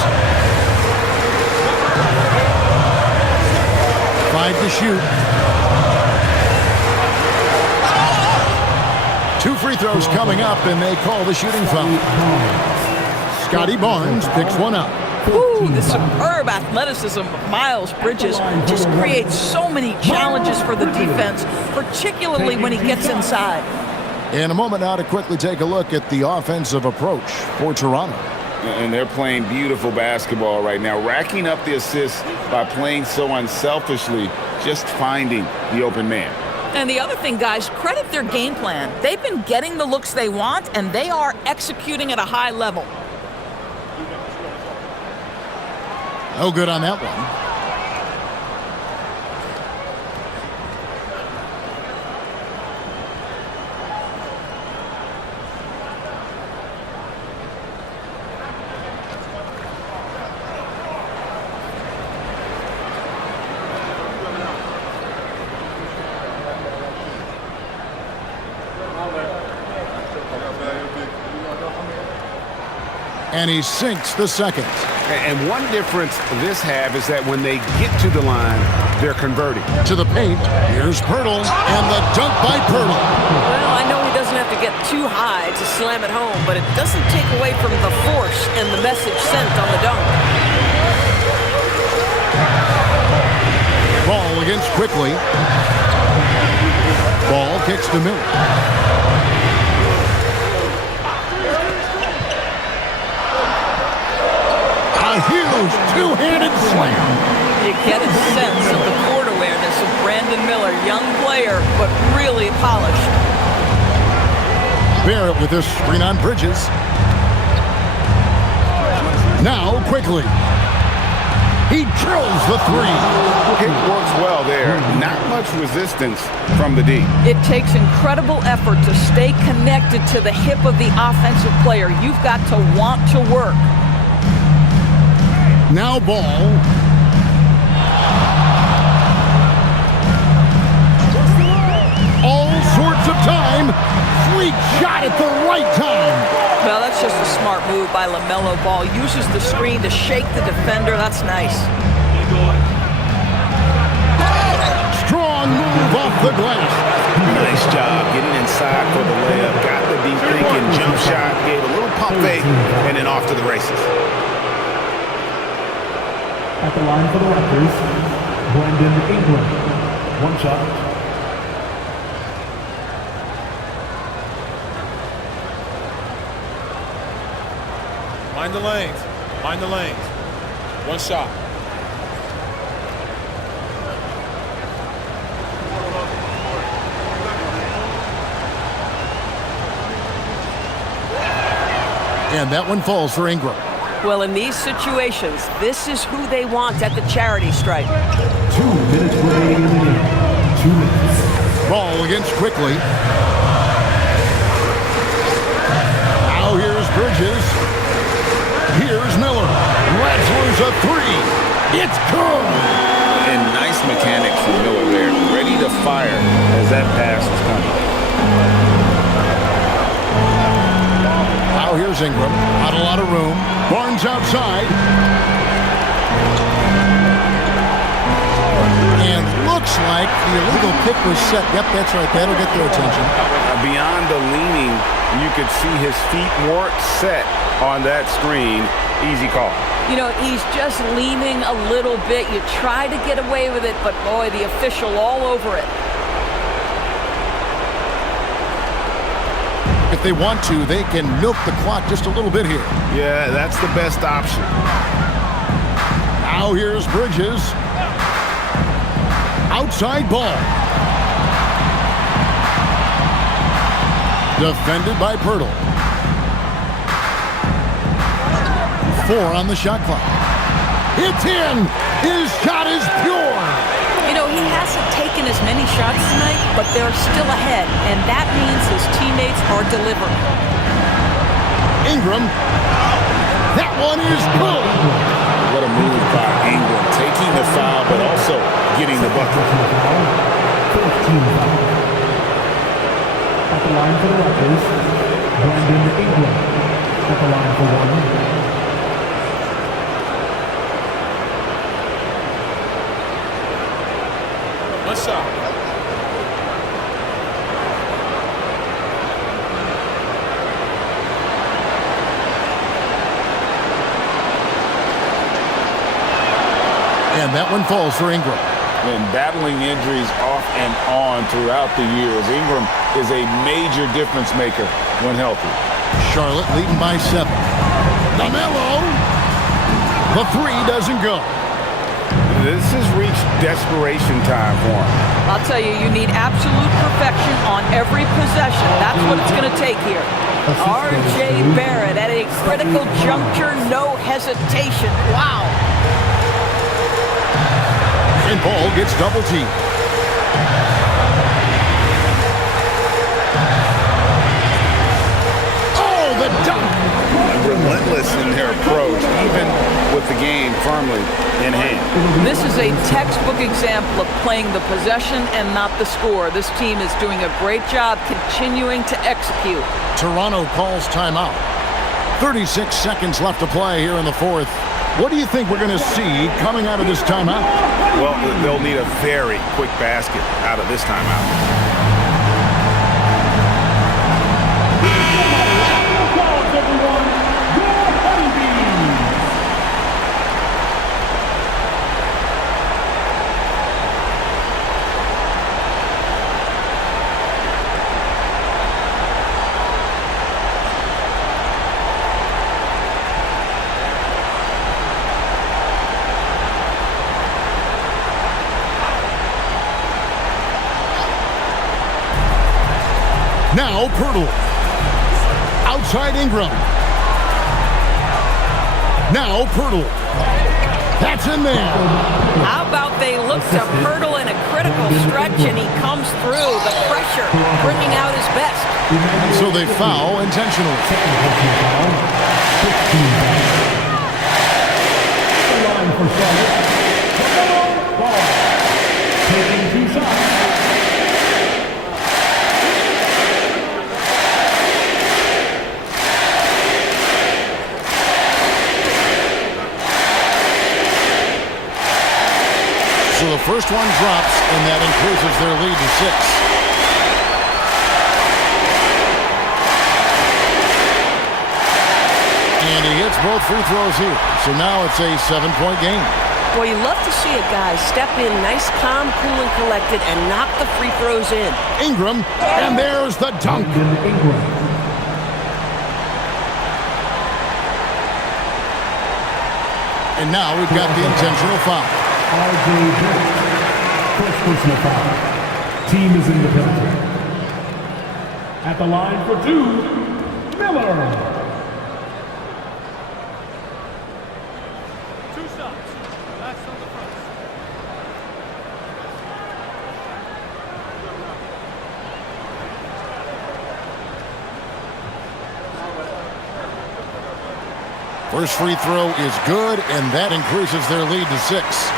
5 to shoot. 2 free throws coming up, and they call the shooting foul. Scotty Barnes picks one up. Ooh, the superb athleticism of Miles Bridges just creates so many challenges for the defense, particularly when he gets inside. In a moment now to quickly take a look at the offensive approach for Toronto. And they're playing beautiful basketball right now, racking up the assists by playing so unselfishly, just finding the open man. And the other thing, guys, credit their game plan. They've been getting the looks they want, and they are executing at a high level. No good on that one. And he sinks the second. And one difference this half is that when they get to the line, they're converting. To the paint, here's Pirtle, and the dunk by Pirtle. Well, I know he doesn't have to get too high to slam it home, but it doesn't take away from the force and the message sent on the dunk. Ball against Quickly. Ball kicks to Miller. A huge two-handed slam. You get a sense of the court awareness of Brandon Miller. Young player, but really polished. Barrett with this screen on Bridges. Now Quickly. He drills the three. It works well there. Not much resistance from the D. It takes incredible effort to stay connected to the hip of the offensive player. You've got to want to work. Now Ball. All sorts of time. Sweet shot at the right time. Well, that's just a smart move by LaMelo Ball. Uses the screen to shake the defender. That's nice. Strong move off the glass. Nice job getting inside for the layup. Got the deep thinking jump shot. Gave a little pump fake and then off to the races. At the line for the Raptors, Brandon Ingram. One shot. Mind the lanes. Mind the lanes. One shot. And that one falls for Ingram. Well, in these situations, this is who they want at the charity stripe. 2 minutes remaining in the game. 2 minutes. Ball against Quickly. Now here's Bridges. Here's Miller. Wrestler's a three. It's good. And nice mechanics from Miller there. Ready to fire as that pass is coming. Now here's Ingram. Not a lot of room. Barnes outside. And looks like the illegal kick was set. Yep, that's right. That'll get their attention. Beyond the leaning, you could see his feet weren't set on that screen. Easy call. You know, he's just leaning a little bit. You try to get away with it, but boy, the official all over it. If they want to, they can milk the clock just a little bit here. Yeah, that's the best option. Now here's Bridges. Outside ball. Defended by Pirtle. 4 on the shot clock. It's in! His shot is pure! You know, he hasn't taken as many shots tonight, but they're still ahead, and that means his teammates are delivering. Ingram. That one is good! What a move by Ingram. Taking the foul, but also getting the bucket. 15 foul. At the line for the Raptors, Brandon Ingram. At the line for one. One shot. And that one falls for Ingram. And battling injuries off and on throughout the years, Ingram is a major difference maker when healthy. Charlotte leading by 7. LaMelo. The three doesn't go. This has reached desperation time for him. I'll tell you, you need absolute perfection on every possession. That's what it's going to take here. R.J. Barrett at a critical juncture, no hesitation. Wow. And Ball gets double teamed. Oh, the dunk! Relentless in their approach, even with the game firmly in hand. This is a textbook example of playing the possession and not the score. This team is doing a great job continuing to execute. Toronto calls timeout. 36 seconds left to play here in the fourth. What do you think we're going to see coming out of this timeout? Well, they'll need a very quick basket out of this timeout. Now Pirtle. Outside Ingram. Now Pirtle. That's in there. How about they look to Pirtle in a critical stretch, and he comes through the pressure, bringing out his best. So they foul intentionally. The line for Charlotte. Taking 2 shots. So the first one drops, and that increases their lead to 6. And he hits both free throws here. So now it's a 7-point game. Well, you love to see a guy step in nice, calm, cool, and collected and knock the free throws in. Ingram, and there's the dunk. And now we've got the intentional foul. R.J. Barrett, first personal foul. Team is in the penalty. At the line for 2, Miller. 2 shots. That's on the front. First free throw is good, and that increases their lead to 6.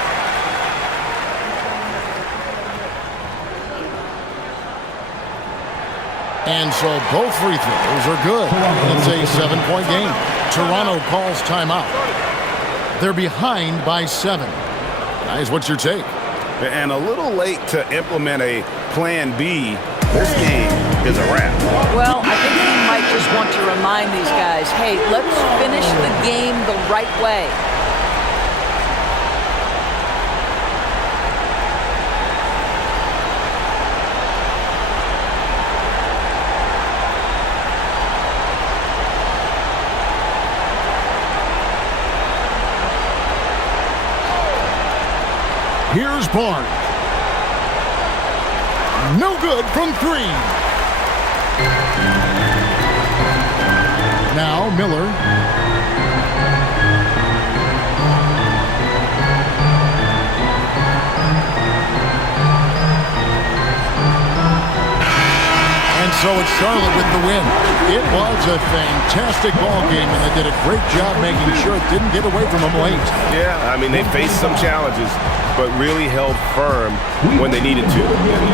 And so both free throws are good. It's a 7-point game. Toronto calls timeout. They're behind by 7. Guys, what's your take? And a little late to implement a plan B. This game is a wrap. Well, I think he might just want to remind these guys, hey, let's finish the game the right way. Here's Barnes. No good from 3. Now Miller. And so it's Charlotte with the win. It was a fantastic ball game, and they did a great job making sure it didn't get away from them late. Yeah, I mean, they faced some challenges, but really held firm when they needed to.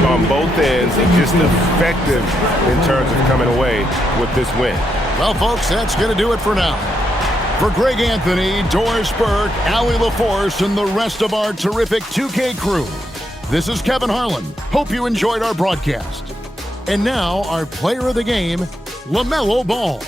On both ends, and just effective in terms of coming away with this win. Well, folks, that's going to do it for now. For Greg Anthony, Doris Burke, Allie LaForce, and the rest of our terrific 2K crew, this is Kevin Harlan. Hope you enjoyed our broadcast. And now, our player of the game, LaMelo Ball.